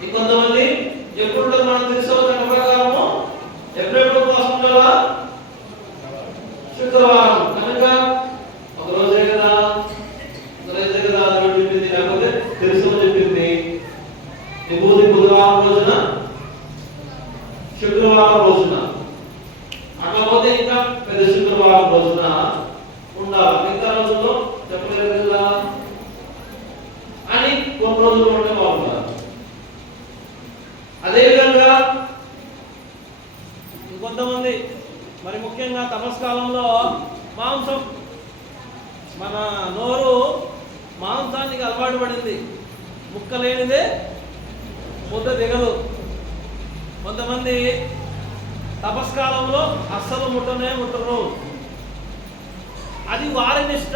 ఇంకొంతమంది ఎప్పుడు మనం తెలుసుకోవచ్చిన ప్రకారము ఎప్పుడెప్పుడు ఉపవాసం ఉండాలా? శుక్రవారం కనుక ఒక రోజే కదా చెప్పింది, లేకపోతే తెలుసుకోమని చెప్పింది. విభూతి బుధవారం రోజున, శుక్రవారం రోజున, అట్లా ఇంకా పెద్ద శుక్రవారం రోజున ఉండాలి. మిగతా రోజుల్లో చెప్పలేదు కదా అని కొన్ని రోజులు ఉంటే బాగుంటారు. అదేవిధంగా ఇంకొంతమంది మరి ముఖ్యంగా తపస్కాలంలో మాంసం, మన నోరు మాంసానికి అలవాటు పడింది. ముక్క లేనిదే ముద్ద దిగదు. కొంతమంది తపస్కాలంలో అస్సలు ముట్టరు. అది వారి నిష్ట,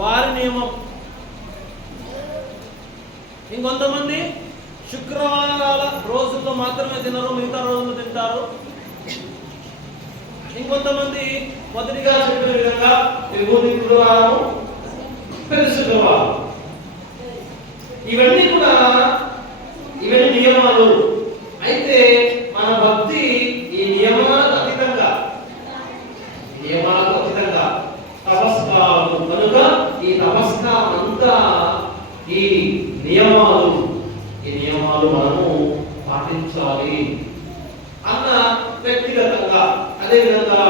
వారి నియమం. ఇంకొంతమంది శుక్రవారాల రోజుల్లో మాత్రమే తినరు, మిగతా రోజులు తింటారు. ఇంకొంతమంది మొదటిగా చెప్పిన విధంగా విభూతి గురువారం, పెద్ద శుక్రవారం, ఇవన్నీ నియమాలు. అయితే మన భక్తి ఈ నియమాలకు అతీతంగా తపస్కాలు కనుక ఈ తపస్కాలం అంతా ఈ నియమాలు మనము పాటించాలి అన్న వ్యక్తిగతంగా. అదేవిధంగా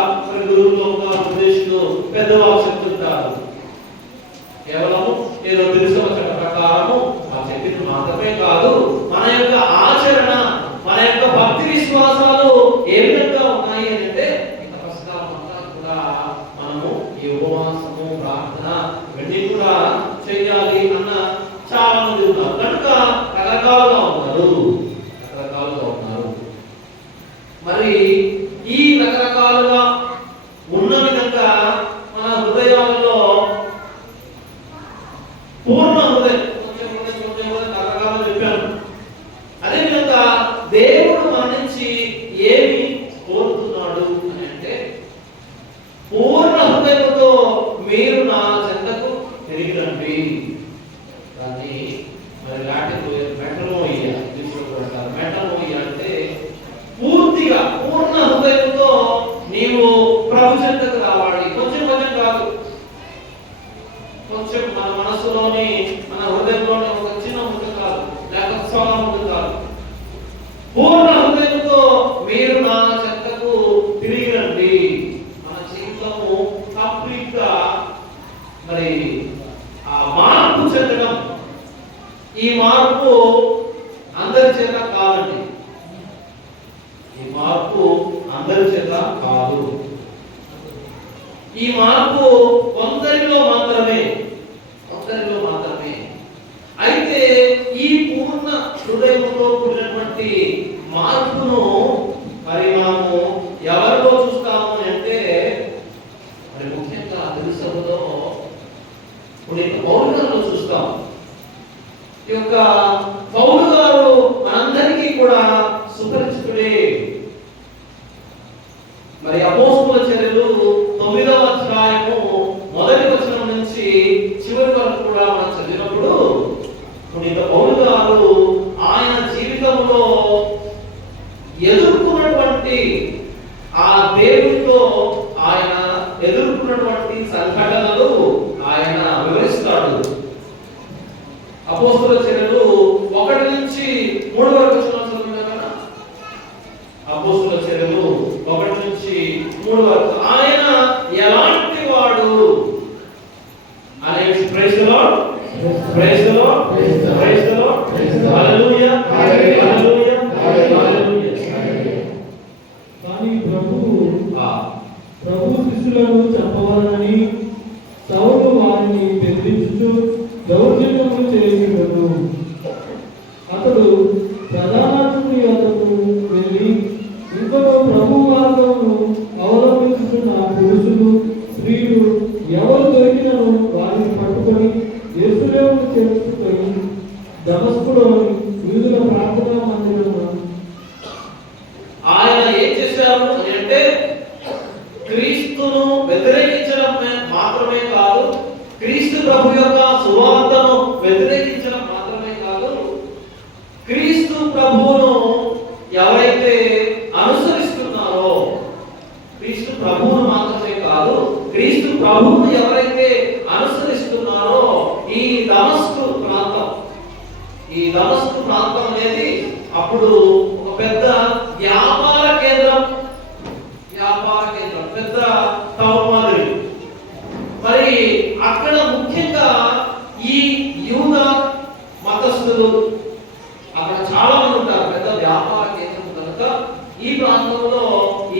గురువులో ఉద్దేశంలో పెద్దవాళ్ళు చెప్తుంటారు. కేవలము ఏదో తెలుసుకోవచ్చిన ప్రకారము ఆ చెప్పిన మాత్రమే కాదు, మన యొక్క ఆచరణ, మన యొక్క భక్తి విశ్వాసాలు ఏ విధంగా ఉన్నాయి అంటే ఈ తపస్కాలం అంతా కూడా మనము ఈ ఉపవాసము, ప్రార్థన ఇవన్నీ కూడా చేయాలి అన్న చాలా మంది ఉన్నారు. కనుక రకరకాలుగా ఉన్నారు. మరి ఈ రకరకాలుగా ఉన్న విధంగా మన హృదయాలలో పూర్ణ హృదయం రకరకాలు చెప్పాను. అదేవిధంగా దేవుడు మన నుంచి ఏమి కోరుతున్నాడు అని అంటే, పూర్ణ హృదయంతో మీరు నా చెంతకు తిరిగి రండి. దాన్ని మరి లాటిన్ మెటనోయియా అంటే పూర్తిగా పూర్ణ ఉత్సాహం కాదు. పూర్ణ హృదయంతో మీరు నా చెంతకు తిరిగి రండి. మన జీవితము కంప్లీట్ గా మరి ఆ మార్పు చెందడం, ఈ మార్పు అందరి చేత కాదండి. ఈ మార్పు అందరి చేత కాదు. ఈ మార్పు కొందరిలో మాత్రమే, కొందరిలో మాత్రమే. అయితే ఈ పూర్ణ హృదయంతో కూడినటువంటి మార్పును మరి మనము ఎవరిలో చూస్తాము అంటే మరి ముఖ్యంగా తెలుగులో పౌలు గారిలో చూస్తాం. ఈ యొక్క పౌలు గారు మనందరికీ కూడా సుపరిచితుడే. మరి అపోస్తలుల చర్యలు 9వ అధ్యాయము మొదటి వచనం నుంచి చివరి వరకు కూడా మనం చదివినప్పుడు పౌలు గారు ఆయన జీవితంలో ఎదుర్కొన్నటువంటి ఆ దేవుడితో ఆయన ఎదుర్కొన్నటువంటి సంఘటనలు ఆయన వివరిస్తాడు. అపోస్తలుల చర్యలు 1 నుంచి 3 వరకు చదువుతున్నాం కదా. అపోస్తలుల చర్యలు 1 నుంచి 3 వరకు ఆయన ఎలాంటి వాడు అనే praise the lord, praise the lord, praise the lord, hallelujah, hallelujah, hallelujah. కానీ ప్రభు శిష్యులను చెప్పవాలని సౌలు వారిని బెదిరించుచు దౌర్జన్యము చేయుటను అతడు ప్రధానార్చుని వద్దకు వెళ్ళి ఇంకొక ప్రభు మార్గమును అవలంబించుతున్న పురుషులు స్త్రీలు ఎవరు దొరికినను వారిని పట్టుకొని యేరుషలేముకు చేర్చుకొని దమస్కులోని యూదుల ప్రార్థనా మందిరమున ఆయన ఏం చేశారు అంటే క్రీస్తును వ్యతిరేకించడం మాత్రమే కాదు, క్రీస్తు ప్రభు యొక్క సువార్తను వ్యతిరేకించడం మాత్రమే కాదు, క్రీస్తు ప్రభువును ఎవరైతే అనుసరిస్తున్నారో, క్రీస్తు ప్రభువును మాత్రమే కాదు, క్రీస్తు ప్రభువును ఎవరైతే అనుసరిస్తున్నారో ఈ దమస్కు ప్రాంతం అనేది అప్పుడు ఒక పెద్ద వ్యాపార కేంద్రం, పెద్ద టౌన్ మాదిరి. మరి అక్కడ ముఖ్యంగా ఈ యూద మతస్థులు అక్కడ చాలా మంది ఉంటారు. పెద్ద వ్యాపార కేంద్రం కనుక ఈ ప్రాంతంలో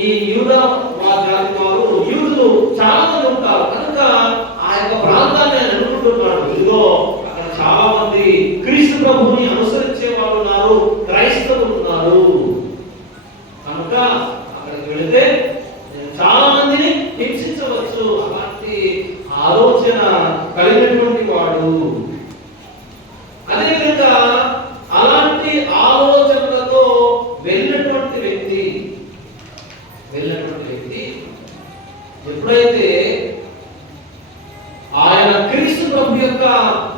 ఈ యూద జాతి వారు యూదులు చాలా మంది ఉంటారు కనుక ఆ యొక్క ప్రాంతాన్ని ఆయన అనుకుంటున్నాడు. ఇదిగో అక్కడ చాలా మంది క్రీస్తు ప్రభువుని అనుసరించే వాళ్ళు ఉన్నారు, క్రైస్తవులు ఉన్నారు కనుక అక్కడికి వెళితే చాలా మందిని హింసించవచ్చు. అలాంటి ఆలోచన కలిగినటువంటి వాడు. అదేవిధంగా అలాంటి ఆలోచనలతో వెళ్ళినటువంటి వ్యక్తి ఎప్పుడైతే ఆయన క్రీస్తు ప్రభు యొక్క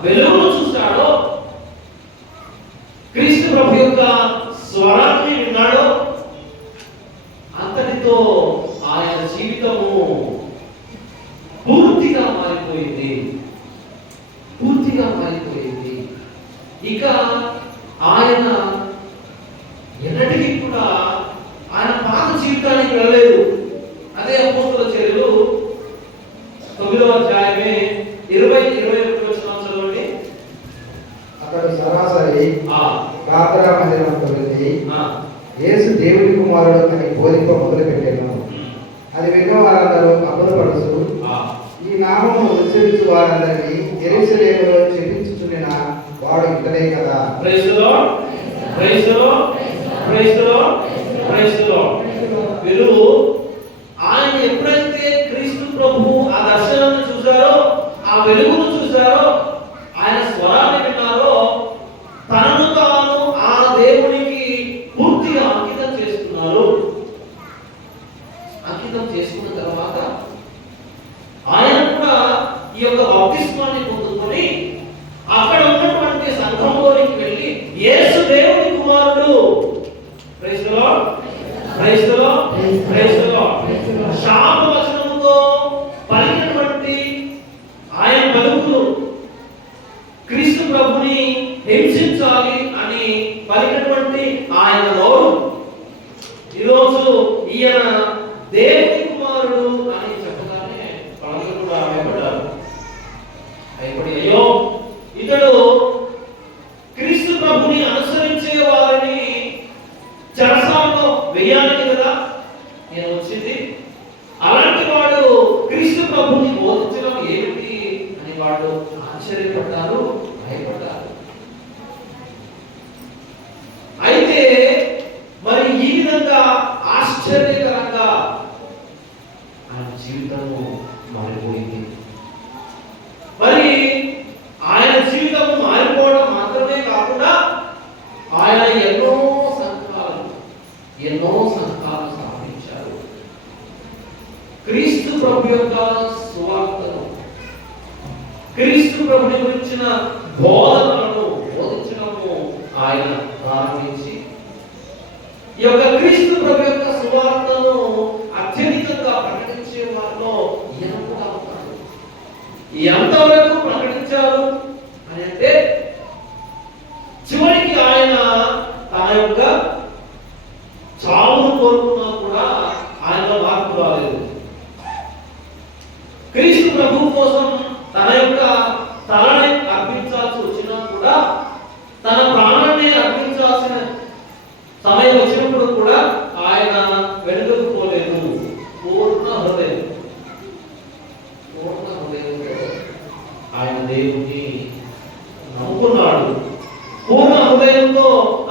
వెలుగును చూశాడో, క్రీస్తు ప్రభు యొక్క స్వరాన్ని విన్నాడో, అంతటితో ఆయన జీవితము పూర్తిగా మారిపోయింది. ఇక ఆయన ఎన్నటికీ కూడా ఆయన పాత జీవితానికి వెళ్ళలేదు. అదే అపోస్తలుల చర్యలు 9వ అధ్యాయమే 20-21 వచనాలు చదవండి. అతడు సరాసరి ప్రార్థనా మందిరంకు వెళ్ళి యేసు దేవుని కుమారుడు అని బోధింప మొదలుపెట్టాను. అది విన్న వారందరూ అబద్ధపడుచు ఈ నామమును ఉచ్చరించు వారందరినీ యెరూషలేములో చెప్పించుచున్న వాడు ఇతడే కదా. Praise the lord, praise the lord, praise the lord, praise the Lord. వీరు ఆయన ఎప్పుడైతే క్రీస్తు ప్రభు ఆ దర్శనాన్ని చూశారో, ఆ వెలుగును చూశారో, ఆయన స్వరాన్ని విన్నారో, తనను తాను ఆ దేవునికి పూర్తిగా అంకితం చేసుకున్నారు. అంకితం చేసుకున్న తర్వాత ఆయన కూడా ఈ యొక్క బాప్తిస్మాన్ని పొందుకొని అక్కడ ఉన్నటువంటి సంఘంలోనికి వెళ్ళి యేసు దేవుని కుమారుడు, praise the lord, praise the lord, praise the lord, శాప వచనముతో పలికినటువంటి ఆయన పలుకులు క్రీస్తు ప్రభుని హింసించాలి అని ఈయన దేవుని కుమారుడు అని చెప్పగానే వాళ్ళందరూ కూడా భయపడ్డారు. భయపడి అయ్యో ఇతడు క్రీస్తు ప్రభుని అనుసరించే వారిని చెరసాలలో వేయాలని కదా నేను వచ్చింది, అలాంటి వాడు క్రీస్తు ప్రభుని బోధించడం ఏమిటి అని వాడు ఆశ్చర్యపడ్డారు, భయపడ్డారు. అయితే మరి ఈ విధంగా ఆశ్చర్యకరంగా ఆయన జీవితము మారిపోయింది. మరి ఆయన జీవితం మారిపోవడం మాత్రమే కాకుండా ఆయన ఎన్నో సంఘాలు స్థాపించారు. క్రీస్తు ప్రభు యొక్క సువార్తను, క్రీస్తు ప్రభుని గురించిన బోధనలను బోధించడము ఆయన ప్రారంభించి ఈ యొక్క క్రీస్తు ప్రభు యొక్క సువార్తను అత్యధికంగా ప్రకటించే వారిలో ఈయన కూడా ఉంటాడు. ఎంతవరకు ప్రకటించారు అని అంటే చివరికి ఆయన తన యొక్క చావును కోరుకున్నా కూడా ఆయనలో మార్పు రాలేదు. క్రీస్తు ప్రభు కోసం తన యొక్క తలని అర్పించాల్సి వచ్చినా కూడా, తన ప్రాణాన్ని అర్పించాల్సిన సమయం వచ్చినప్పుడు కూడా ఆయన వెనుకకు పోలేదు. పూర్ణ హృదయంతో ఆయన దేవుని నమ్ముకున్నాడు. పూర్ణ హృదయంతో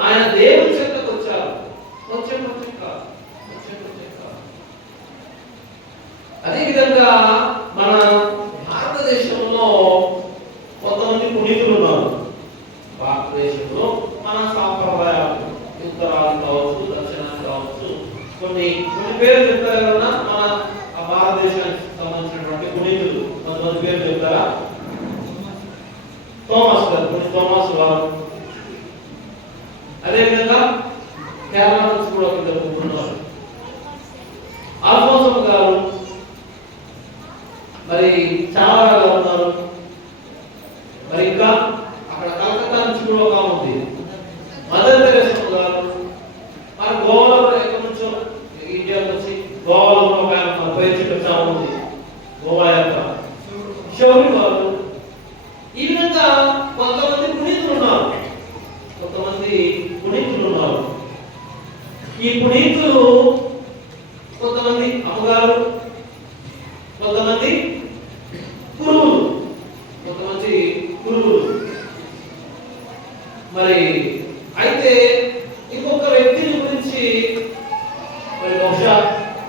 ఆయన దేవుని చెంతకు వచ్చారు. అదేవిధంగా మన భారతదేశంలో కొంతమంది పునీతులు ఉన్నారు. భారతదేశంలో మన సాంప్రదాయాలు ఉత్తరాలు కావచ్చు, దక్షిణాలు కావచ్చు, కొన్ని పేర్లు చెప్తారు కదా. మన భారతదేశానికి సంబంధించినటువంటి పునీతులు కొంతమంది పేర్లు చెప్తారా? థోమస్ గారు, థోమస్ వారు. అదేవిధంగా కేరళ నుంచి కూడా ఉన్నారు అల్ఫోన్సో గారు, మరి చాలా ఉన్నారు. మరి ఇంకా అక్కడ కలకత్తా నుంచి కూడా ఒక ఉంది మదర్ తెరెసా గారు. మరి గోవాలో ఎక్కడి నుంచో ఇండియాకి వచ్చి గోవాలో ఒక పైచిక చాలా ఉంది, గోవా యొక్క షౌరి గారు. ఈ విధంగా కొంతమంది పునీతులు ఉన్నారు. ఈ పునీతులు కొంతమంది అమ్మగారు, కొంతమంది గురువులు. మరి అయితే ఇంకొక వ్యక్తిని గురించి మరి బహుశా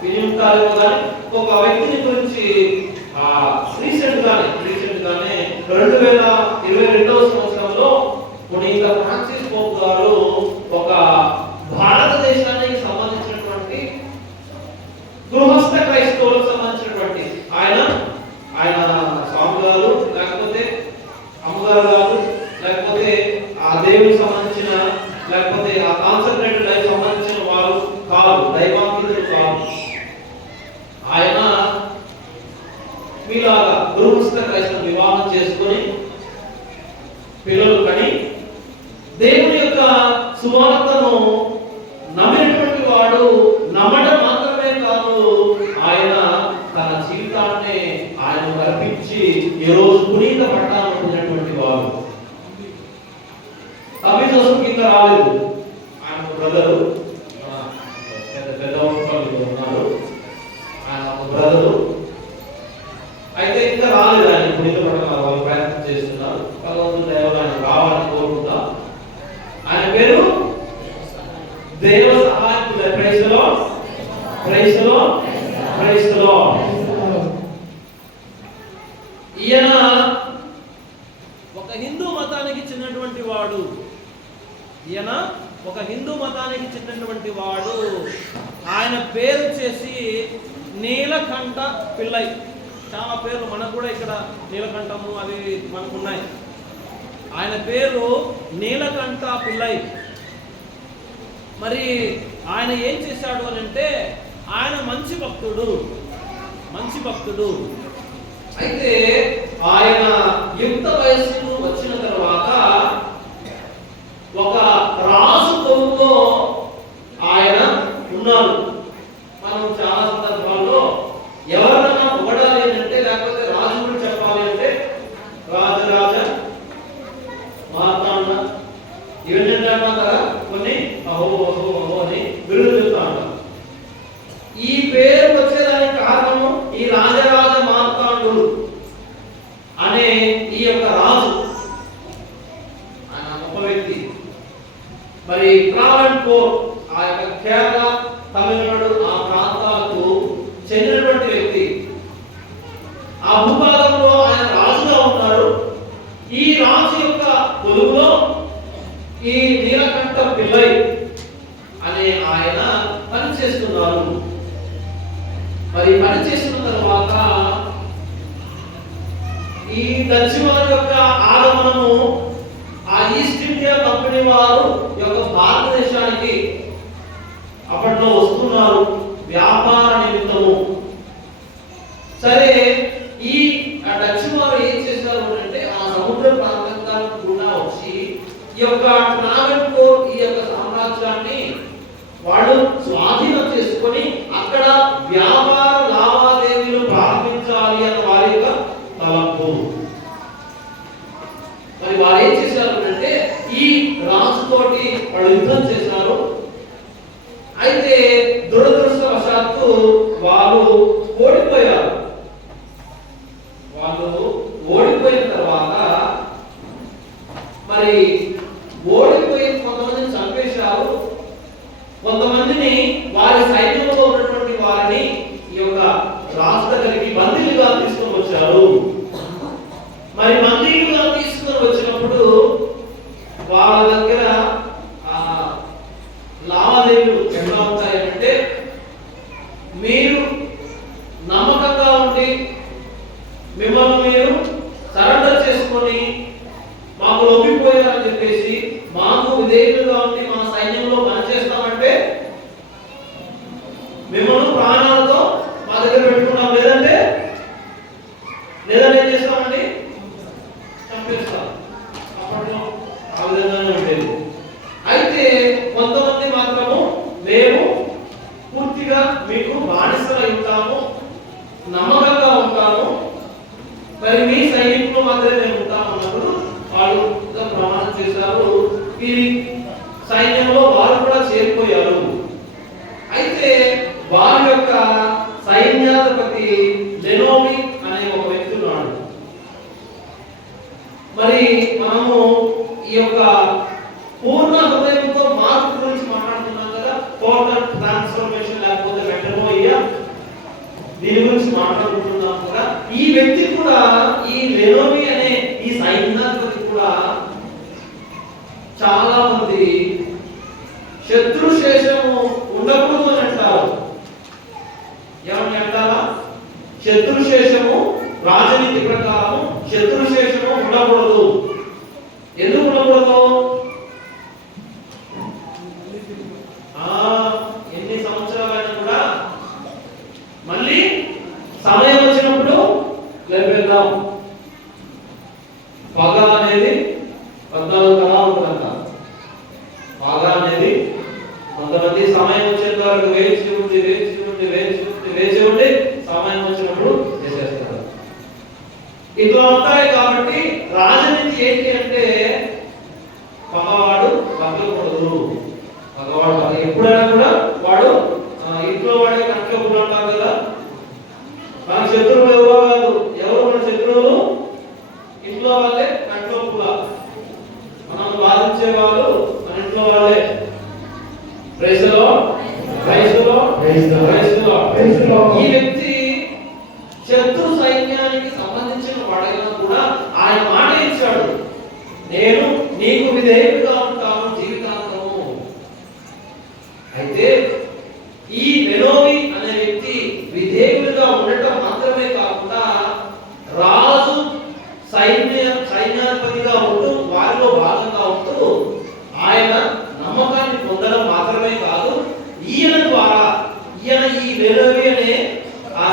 వినియోగకాలు కానీ ఒక వ్యక్తిని గురించి రీసెంట్ గానే 2022వ సంవత్సరంలో పునీత ఫ్రాన్సిస్ పోప్ గారు ఒక భారతదేశానికి సంబంధించినటువంటి గృహస్థ క్రైస్తవులకు సంబంధించినటువంటి ఆయన స్వామి గారు, లేకపోతే అమ్మగారు గారు, లేకపోతే ఆ దేవునికి సంబంధించిన, లేకపోతే ఆ కాన్సన్ట్రేటెడ్ లైఫ్ సంబంధించిన వారు కాదు, దైవాంకితులు కాదు. ఆయన మీలాగా గృహస్థ క్రైస్తవ వివాహం చేసుకొని పిల్లలు కని దేవుని యొక్క సువార్తను నమ్మినటువంటి వాడు నమ్మడం మాత్రమే కాదు, ఆయన తన జీవితాన్ని ఆయన అర్పించి ఈ రోజు పునీత పట్టాలను పొందినటువంటి వాడు. అభిజోసం కింద రాలేదు. ఆయన బ్రదరు పెద్ద ఉన్నారు. ఆయన ఒక బ్రదరు అయితే ఇంకా రాలేదు. ఆయన పునీత పట్టాలు వాళ్ళు ప్రయత్నం చేస్తున్నారు. భగవంతుడు దయవల్ల ఆయన రావాలని కోరుకుంటా. ఆయన పేరు దేవ సహాయకుడు. Praise the lord, praise the lord, praise the lord. ఈయన ఒక హిందూ మతానికి చెందినటువంటి వాడు. ఆయన పేరు వచ్చేసి నీలకంఠ పిల్లై. చాలా పేర్లు మనకు కూడా ఇక్కడ నీలకంఠము అవి మనకు ఉన్నాయి. ఆయన పేరు నీలకంఠ పిల్లై. మరి ఆయన ఏం చేశాడు అని అంటే ఆయన మంచి భక్తుడు. అయితే ఆయన యుక్త వయస్సుకు వచ్చిన తర్వాత ఒక రాజు కొలువులో ఆయన ఉన్నారు. మనం ఇవన్నీ అంటారా కొన్ని అహో అహో అహో అని బిరుదు చెప్తా ఉంటారు. ఈ పేరు వచ్చేదానికి కారణము ఈ రాజరాజ మార్తాండుడు అనే ఈ యొక్క రాజు, ఆయన గొప్ప వ్యక్తి. మరి ట్రావెన్కోర్ ఆ యొక్క కేరళ, తమిళనాడు ఆ ప్రాంతాలకు చెందినటువంటి వ్యక్తి. ఆ భూభాగంలో ఆయన రాజుగా ఉన్నారు. ఈ రాజు యొక్క కొలువులో ఈ నీలకంఠ పిల్లై అనే ఆయన పనిచేస్తున్నారు. మరి పనిచేస్తున్న తర్వాత ఈ డచ్ వారి యొక్క ఆగమనము, ఆ ఈస్ట్ ఇండియా కంపెనీ వారు యొక్క భారతదేశానికి అప్పట్లో వస్తున్నారు వ్యాపార నిమిత్తము. సరే, ఈ డచ్ వారు ఏం చేశారు అంటే ఆ సముద్ర ప్రాంతాలకు కూడా వచ్చి ఈ యొక్క ట్రావెన్కోర్ ఈ యొక్క సామ్రాజ్యాన్ని వాళ్ళు స్వాధీనం చేసుకొని అక్కడ వ్యాపార లావాదేవీలు ప్రారంభించాలి అన్న వారి యొక్క తలంపు. మరి వారు ఏం చేశారు అంటే ఈ రాజుతోటి వాళ్ళు యుద్ధం చేశారు. అయితే దురదృష్టవశాత్తు వాళ్ళు ఓడిపోయారు. వాళ్ళు ఓడిపోయిన తర్వాత మరి ఓడిపోయిన కొంతమందిని చంపేశారు. కొంతమందిని వారి సైన్యంలో ఉన్నటువంటి వారిని ఈ యొక్క రాజు దగ్గరికి బందీలుగా తీసుకొని వచ్చారు. మరి బందీలుగా తీసుకొని వచ్చినప్పుడు వాళ్ళ దగ్గర లావాదేవీలు ఎలా ఉంటాయంటే, మీరు నమ్మకంగా ఉండి మిమ్మల్ని మీరు సరెండర్ చేసుకొని మాకు లొంగిపోయారని చెప్పేసి మాకు విధేయులుగా ఉండి మా సైన్యంలో పనిచేస్తామంటే మిమ్మల్ని ప్రాణాలతో మా దగ్గర పెట్టుకున్నాం, లేదంటే ఏం చేస్తామండి, చంపేస్తాం. అప్పట్లో ఆ విధంగానే ఉండేది. అయితే కొంతమంది మాత్రము మేము పూర్తిగా మీకు బానిసలై ఉంటాము, నమ్మకంగా ఉంటాము, మరి మీ సైనికులు మాత్రమే మేము ఉంటాము అన్నప్పుడు వాళ్ళు ప్రమాణం చేశారు. ఈ సైన్యంలో వారు కూడా చేరిపోయారు. అయితే వారి యొక్క సైన్యాధిపతి లెనోమి అనే ఒక వ్యక్తి ఉన్నాడు. మరి మనము ఈ యొక్క పూర్ణ హృదయంతో మార్పు గురించి మాట్లాడుతున్నాం కదా, టోటల్ ట్రాన్స్ఫర్మేషన్ లేకపోతే మెటనోయియా, దీని గురించి మాట్లాడుకుంటున్నాం కదా. ఈ వ్యక్తి కూడా, ఈ లెనోమి అనే ఈ సైన్యాధిపతి కూడా చాలా మంది శత్రుశేషము ఉండకూడదు అని అంటారు. ఏమని అంటారా? శత్రుశేషము రాజనీతి ప్రకారం శత్రుశేషము ఉండకూడదు. ఎందుకు ఉండకూడదు? ఎన్ని సంవత్సరాలైనా కూడా మళ్ళీ సమయం వచ్చినప్పుడు లేపేద్దాం. పగ అనేది 14 తరాలు ఉంటుందంట. పగ అనేది కొంతమంది సమయం వచ్చేంత వరకు వేచి ఉండి సమయం వచ్చినప్పుడు చేసేస్తారు. ఇట్లా ఉంటాయి. కాబట్టి రాజనీతి ఏంటి అంటే పగవాడు పగలకూడదు. పగవాడు ఎప్పుడైనా కూడా వాడు ఇంట్లో వాడే కంట్రోల్ అంటారు కదా. మన శత్రువులు ఎవరో కాదు. ఎవరు మన శత్రువులు? ఇంట్లో వాళ్ళే కంట్రోల్. మనం బాధించే వాళ్ళు మన ఇంట్లో వాళ్ళే. ఈ వ్యక్తి శత్రు సైన్యానికి సంబంధించిన వాడైనా కూడా ఆయన మాట ఇచ్చాడు, నేను నీకు విధేయుడుగా ఉంటాను జీవితాంతము. అయితే ఈ లెనోమి అనే వ్యక్తి విధేయుడుగా ఉండటం మాత్రమే కాకుండా రాజు సైన్యాధిపతిగా ఉంటూ వారిలో భాగంగా ఉంటూ ఆయన నమ్మకాన్ని పొందడం మాత్రమే కాదు, ఈయన ద్వారా ఈ లెనోమి అనే ఆ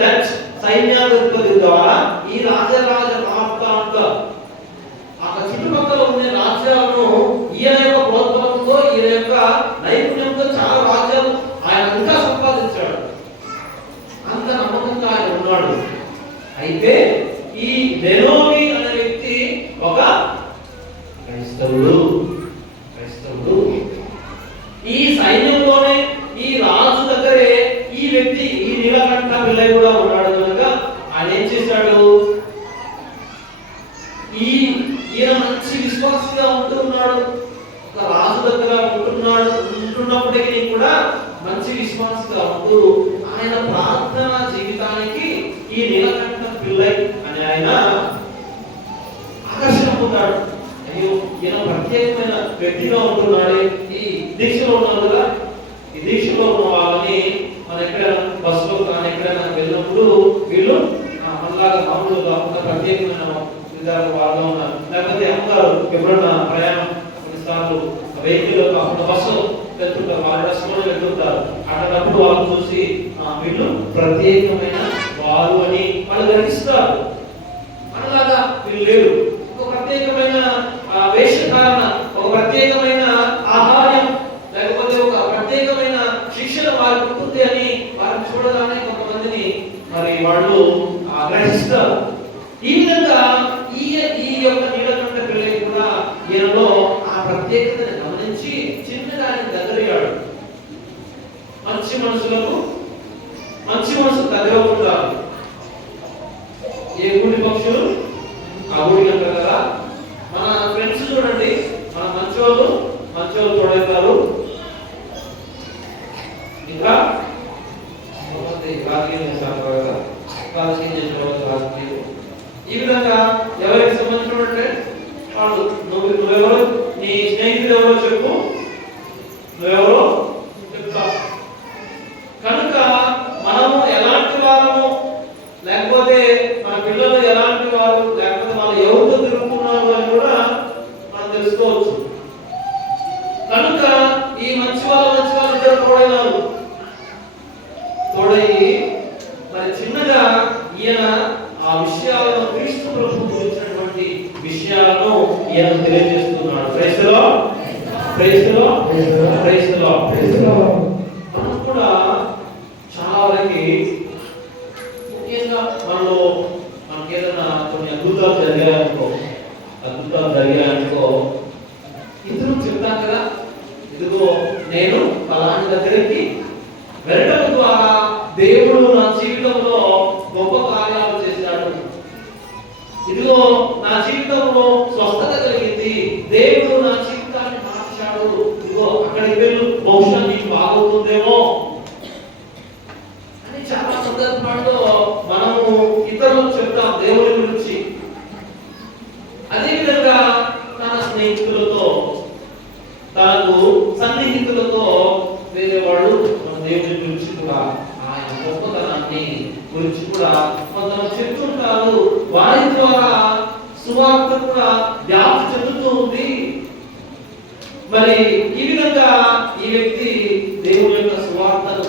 డచ్ సైన్యాధిపతి ద్వారా ఈ రాజరాజ మార్తాండ ఆ చుట్టుపక్కల ఉండే రాజ్యాలను ఈయన యొక్క ప్రోత్సాహంతో, ఈయన యొక్క నైపుణ్యంతో చాలా రాజ్యాలు ఆయన ఇంకా సంపాదించాడు. అంత నమ్మకంగా ఆయన ఉన్నాడు. అయితే ఈ లెనోమి అనే వ్యక్తి ఒక క్రైస్తవుడు. ఉంటున్నప్పటికీ కూడా మంచి విశ్వాసంగా ఉంటూ ఆయన ప్రార్థన జీవితానికి ఈ నీలకంఠ పిల్లై అని ఆయన ఆకర్షణ పొందాడు. అయ్యో ఈయన ప్రత్యేకమైన వ్యక్తిగా ఉంటున్నాడే, ఈ దీక్షలో ఉన్నారు కదా, ఈ దీక్షలో ఉన్న వాళ్ళని మన ఎక్కడైనా బస్సులో కానీ ఎక్కడైనా వెళ్ళినప్పుడు వీళ్ళు మనలాగా మామూలు కాకుండా ప్రత్యేకమైన విధాలు వాళ్ళు ఉన్నారు. లేకపోతే అమ్మగారు ఎప్పుడన్నా ప్రయాణం కొన్నిసార్లు వెహికల్ కాకుండా బస్సు వెళ్తుంటారు, వాళ్ళ బస్సులో వెళ్తుంటారు. అట్లాంటప్పుడు వాళ్ళు చూసి వీళ్ళు ప్రత్యేకమైన వారు అని వాళ్ళు గ్రహిస్తారు. అలాగా వీళ్ళు లేరు. ఒక ప్రత్యేకమైన వేషధారణ, ఒక ప్రత్యేకమైన ఆహారం, లేకపోతే ఒక ప్రత్యేకమైన శిక్షణ వారికి ఉంటుంది అని వారిని చూడగానే కొంతమందిని మరి వాళ్ళు గ్రహిస్తారు. ఈ విధంగా ఈ యొక్క నీలకంఠ పిల్లలు కూడా ఈయనలో ఆ ప్రత్యేకతను గమనించి చిన్నగా ఆయన దగ్గరయ్యాడు. మంచి మనసు దగ్గర ఉంటారు. ఏ గూడి పక్షులు ఆ గూడి అంటారు కదా. మన ఫ్రెండ్స్ చూడండి, మన మంచోళ్ళు తోడవుతారు. ఇంకా ఈ విధంగా ఎవరికి సంబంధించినట్టే వాళ్ళు నువ్వెవరో, నీ స్నేహితులు ఎవరో చెప్పు, నువ్వెవరో చెప్తా. కనుక మనము ఎలాంటి వారము, లేకపోతే మన పిల్లలు ఎలాంటి వారు, లేకపోతే వాళ్ళు ఎవరితో తిరుగుతున్నారు అని కూడా మనం తెలుసుకోవచ్చు. కనుక ఈ మంచి వాళ్ళు ఇద్దరు తోడయ్యి మరి చిన్నగా ఈయన ఆ విషయాలను క్రీస్తు ప్రభువు గురించినటువంటి విషయాలను ఈయన తెలియజేస్తున్నాడు. Praise the lord. మనం కూడా చాలా వరకు ముఖ్యంగా మనకి ఏదైనా కొన్ని అద్భుతాలు జరిగాయనుకో ఇద్దరు చెప్తాం కదా, ఇదిగో నేను ఫలానా దగ్గరికి వెళ్ళడం ద్వారా దేవుడు నా జీవితంలో గొప్ప కార్యాలు చేశాడు, ఇదిగో నా జీవితంలో స్వస్థత కలిగింది, దేవుడు నా జీవితాన్ని మార్చాడు, ఇదిగో అక్కడికి వెళ్ళు బహుశా నీకు బాగుంటుందేమో అని చాలా సందర్భాల్లో మనము ఇతరులకు చెప్తాం దేవుడి గురించి. అదేవిధంగా తన స్నేహితులతో, తనకు సన్నిహితులతో వేరే వాళ్ళు మన దేవుడి గురించి కూడా, ఆయన గొప్పతనాన్ని గురించి కూడా కొందరు చెప్తుంటారు. వారి ద్వారా సువార్త కూడా వ్యాప్తి చెందుతూ ఉంది. మరి ఈ విధంగా ఈ వ్యక్తి దేవుని యొక్క సువార్తను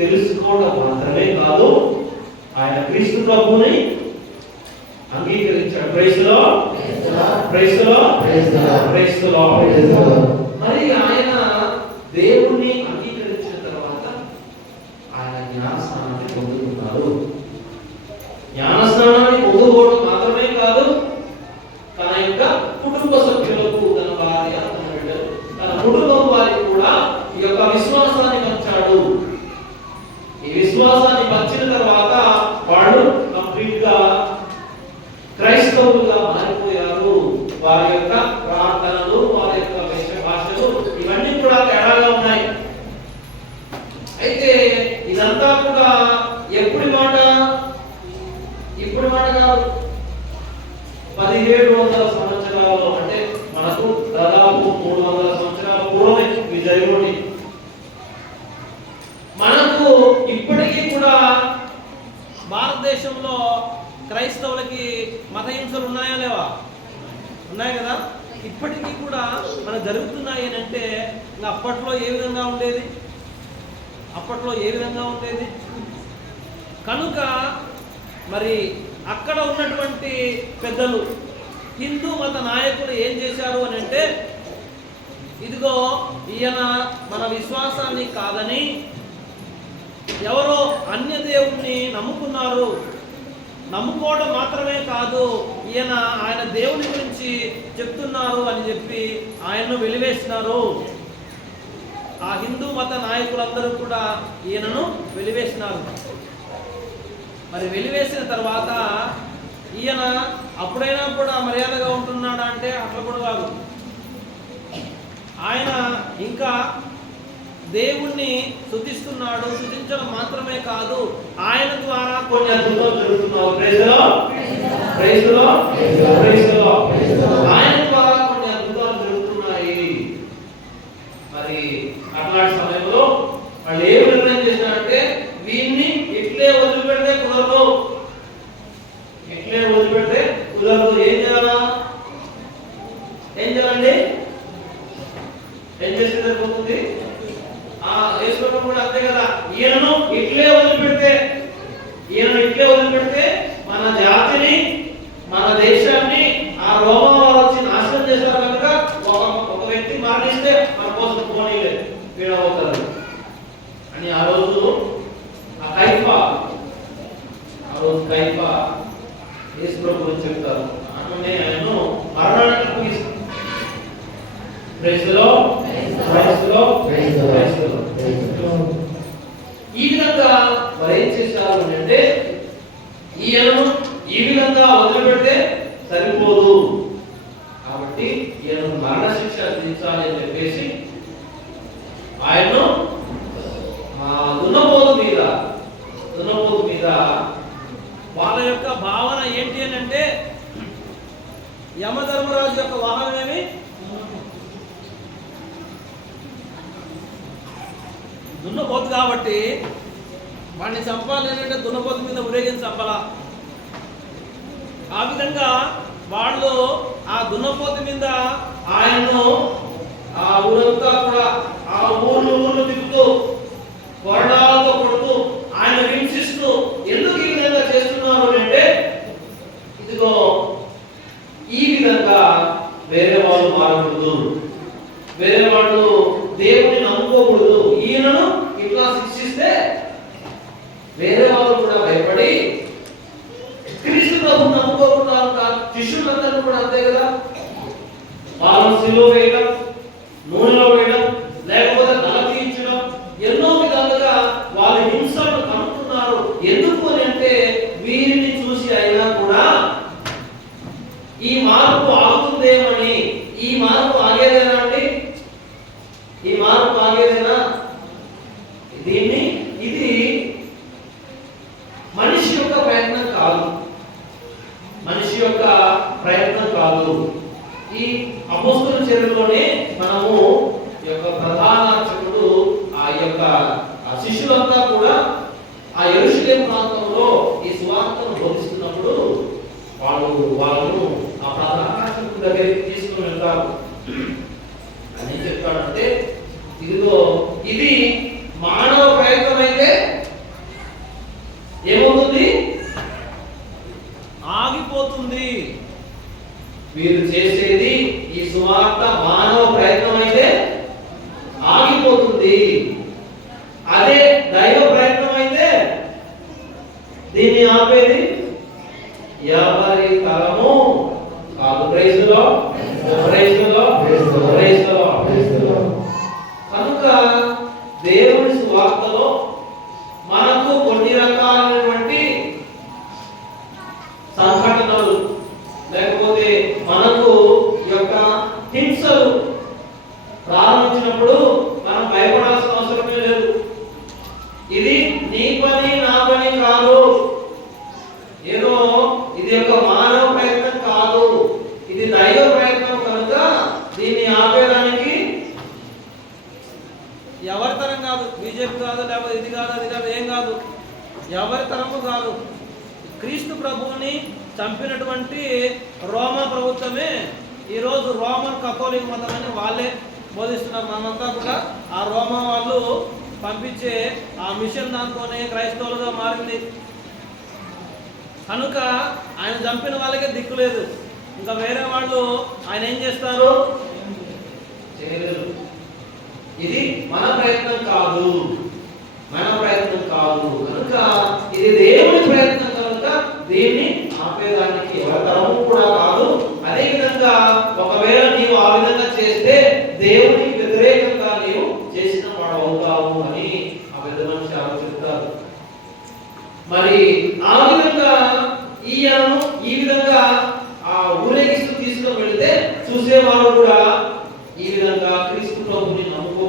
తెలుసుకోవడం మాత్రమే కాదు, ఆయన క్రీస్తు ప్రభువుని అంగీకరించాడు. Praise the lord. మరి ఆయన దేవుణ్ణి అంగీకరించిన తర్వాత ఆయన జ్ఞానస్నానాన్ని పొందుతున్నారు. జ్ఞానస్నానాన్ని పొందుకోవడం మాత్రమే కాదు, తన యొక్క కుటుంబ సభ్యులకు, తన భార్య, తన బిడ్డలు, తన కుటుంబం వారికి కూడా ఈ యొక్క విశ్వాసాన్ని పంచాడు. ఈ విశ్వాసాన్ని పంచిన తర్వాత వాళ్ళు కంప్లీట్ గా క్రైస్తవులుగా మారిపోయారు. వారి యొక్క ప్రార్థనలు, వారి యొక్క భాషలు ఇవన్నీ కూడా తేడాగా ఉన్నాయి. అయితే ఇదంతా కూడా ఎప్పుడు మాట? ఇప్పుడు మాట కాదు. 1700 సంవత్సరాలలో, అంటే మనకు దాదాపు 300 సంవత్సరాల పూర్వమే ఇవి జరిగినవి. మనకు ఇప్పటికీ కూడా భారతదేశంలో క్రైస్తవులకి మత హింసలు ఉన్నాయా లేవా? ఉన్నాయి కదా. ఇప్పటికీ కూడా మనకు జరుగుతున్నాయి అని అంటే అప్పట్లో ఏ విధంగా ఉండేది? కనుక మరి అక్కడ ఉన్నటువంటి పెద్దలు, హిందూ మత నాయకులు ఏం చేశారు అని అంటే, ఇదిగో ఈయన మన విశ్వాసాన్ని కాదని ఎవరో అన్య దేవుణ్ణి నమ్ముకున్నారు, నమ్ముకోవడం మాత్రమే కాదు ఆయన దేవుని గురించి చెప్తున్నారు అని చెప్పి ఆయన్ను వెలివేస్తున్నారు. ఆ హిందూ మత నాయకులందరూ కూడా ఈయనను వెలివేసినారు. మరి వెలివేసిన తర్వాత ఈయన అప్పుడైనా కూడా మర్యాదగా ఉంటున్నాడా అంటే అట్లా కూడా కాదు. ఆయన ఇంకా దేవుణ్ణి స్తుతిస్తున్నాడు. స్తుతించడం మాత్రమే కాదు, ఆయన ద్వారా కొన్ని అద్భుతాలు జరుగుతున్నాయి. Praise the lord, praise the lord, praise the lord. ఆయన ద్వారా కొన్ని అద్భుతాలు జరుగుతున్నాయి. మరి అట్లాంటి సమయంలో వాళ్ళు ఏం నిర్ణయం చేశారంటే వీన్ని ఇట్లే వదిలిపెడితే కుదరదు, ఇట్లే వదిలిపెడితే కుదరదు. ఏం చేయాలా? ఏం చేయాలండి? ఏం చేస్తే సరిపోతుంది? యేసుప్రభు కూడా అంతే కదా, ఈయనను ఇట్లే వదిలిపెడితే మన జాతిని, మన దేశాన్ని ఆ రోమా వచ్చి నాశనం చేశారు కనుక ఒక వ్యక్తి మరణిస్తే మన కోసం పోనీలే వీడవుతారు అని ఆ రోజు కైఫా యేసుప్రభు గురించి చెప్తారు. అన్ననే ఆయనను మరణానికి అప్పగిస్తారు. Praise the lord, praise the lord, praise the lord. ఈ విధంగా మరి ఏం చేశారు అంటే ఈయనను ఈ విధంగా వదిలిపెడితే సరిపోదు కాబట్టి ఈయనను మరణ శిక్ష విధించాలి అని చెప్పేసి ఆయన్ను దున్నపోతు మీద వాళ్ళ యొక్క భావన ఏంటి అని అంటే యమధర్మరాజు యొక్క వాహనం ఏమి? దున్నపోతు. కాబట్టి వాడిని చంపాలి అంటే దున్నపోతు మీద ఊరేగించి చంపాలా. ఆ విధంగా వాళ్ళు ఆ దున్నపోతు మీద ఆయన్ను ఆ ఊరంతా కూడా ఆ ఊర్లు తిప్పుతూ కొరడాలతో కొడుతూ ఆయన హింసిస్తూ ఎందుకు ఈ విధంగా చేస్తున్నారు అంటే ఇదిగో ఈ విధంగా వేరే వాళ్ళు మారకూడదు, వేరే వాళ్ళు దేవుని నమ్ముకోకూడదు. ఈయనను ఇట్లా శిక్షిస్తే వేరే వాళ్ళు కూడా భయపడి క్రీస్తు ప్రభువును నమ్ముకోకుండా శిష్యులందరూ కూడా అంతే కదా, వాళ్ళను సిలువ వేయడం, నూనెలో వేయడం, లేకపోతే తల తీయించడం, ఎన్నో విధాలుగా వాళ్ళ హింసలను కనుక్కున్నారు. ఎందుకు అని అంటే వీరిని చూసి అయినా కూడా ఈ మార్పు ఆగుతుందేమని. ఈ మార్పు ఆగేదేనా అండి? ఈ మార్పు ఆగేదేనా? ఇది మనిషి యొక్క ప్రయత్నం కాదు, మనిషి యొక్క ప్రయత్నం కాదు. ఈ అపోస్తలుల చర్యలోనే మనము యొక్క ప్రధాన అర్చకుడు ఆ యొక్క శిష్యులంతా కూడా ఆ యెరూషలేము ప్రాంతంలో ఈ సువార్తను బోధిస్తున్నప్పుడు వాళ్ళను ఆ ప్రధాన అర్చకుడి దగ్గరికి తీసుకుని వెళ్తారు. అని చెప్తాడంటే ఇదిగో ఇది మానవ ప్రయత్నం అయితే ఏమవుతుంది? ఆగిపోతుంది. వీరు చేసేది ఈ సువార్త మానవ ప్రయత్నం అయితే ఆగిపోతుంది. అదే దైవ ప్రయత్నం అయితే దీన్ని ఆపేది ఎవరి తరము కాదు. Praise the lord, praise the lord, praise the lord. కనుక దేవుని సువార్తలో మనకు కొన్ని రకాలైనటువంటి సంఘటనలు లేకపోతే మనకు యొక్క హింసలు ప్రారంభించినప్పుడు మనం భయపడాల్సిన అవసరమే లేదు. ఇది నీ పని నా పని కాదు, ఏదో ఇది ఒక మానవ ప్రయత్నం కాదు, ఇది దైవ ప్రయత్నం. కనుక దీన్ని ఆపేదానికి ఎవరి తరం కాదు, బీజేపీ కాదు, లేకపోతే ఇది కాదు, అది కాదు, ఏం కాదు, ఎవరి తరము కాదు. క్రీస్తు ప్రభువుని చంపినటువంటి రోమా ప్రభుత్వమే ఈరోజు రోమన్ కథోలిక్ మతం అని వాళ్ళే బోధిస్తున్నారు. మనమంతా కూడా ఆ రోమా వాళ్ళు పంపించే ఆ మిషన్ దాంతోనే క్రైస్తవులుగా మారింది. కనుక ఆయన చంపిన వాళ్ళకే దిక్కు లేదు. ఇంకా వేరే వాళ్ళు ఆయన ఏం చేస్తారు? చేయలేరు. ఇది మన ప్రయత్నం కాదు, మన ప్రయత్నం కాదు. కనుక ఇది దేవుని ప్రయత్నం కనుక దీన్ని ఆపేదానికి ఎవరి తరము కూడా కాదు. అదే విధంగా ఒకవేళ నీవు ఆ విధంగా చేస్తే దేవునికి వ్యతిరేకంగా నీవు చేసిన వాడు అవుతావు అని ఆ పెద్ద మనిషి ఆలోచిస్తారు. మరి ఆ విధంగా ఈయనను ఈ విధంగా ఆ ఊరేగిస్తూ తీసుకుని వెళితే చూసేవారు కూడా ఈ విధంగా క్రీస్తు ప్రభువుని నమ్ముకుంటారు.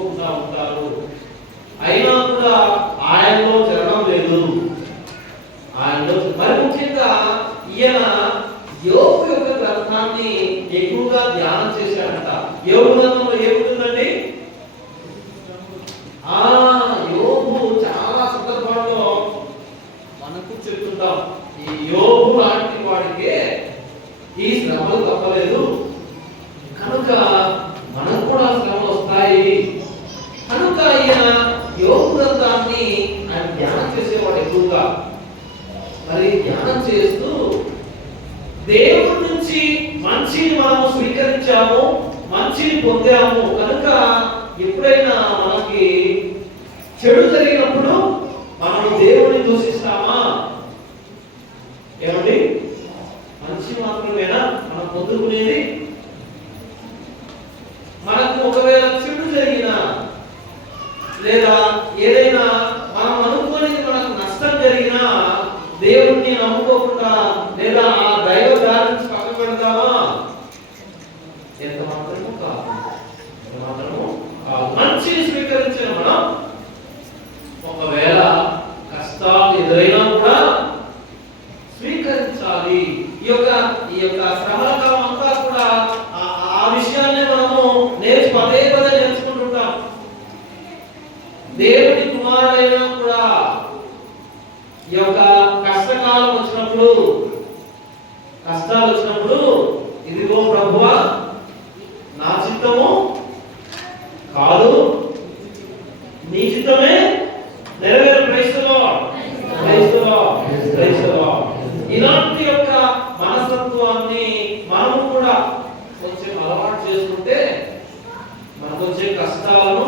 పొందాము కనుక ఎప్పుడైనా మనకి చెడు జరిగినప్పుడు మనం దేవుని దూషిస్తామా? ఏమండి, మంచి మాత్రమేనా మనం పొందుకునేది? మనకు ఒకవేళ చెడు జరిగినా లేదా ఏదైనా మనం అనుకోనిది మనకు నష్టం జరిగినా దేవుణ్ణి నమ్ముకోకుండా లేదా ఆ దైవ దారిని పక్కన పెడతామా? ఎంత మాత్రము కాదు. మంచిని స్వీకరించిన మనం ఒకవేళ కష్టాలు ఎదురైనా కూడా స్వీకరించాలి. ఈ యొక్క శ్రమల కాలం అంతా కూడా ఆ విషయాన్ని మనము పదే పదే నేర్చుకుంటుంటాం. దేవుడి కుమారుడైనా కూడా ఈ యొక్క కష్టాలు వచ్చినప్పుడు ఇదిగో ప్రభువా, నా చిత్తము కాదు నీ చిత్తమే నెరవేరు. ఇలాంటి యొక్క మనస్తత్వాన్ని మనము కూడా కొంచెం అలవాటు చేసుకుంటే మనకు వచ్చే కష్టాలను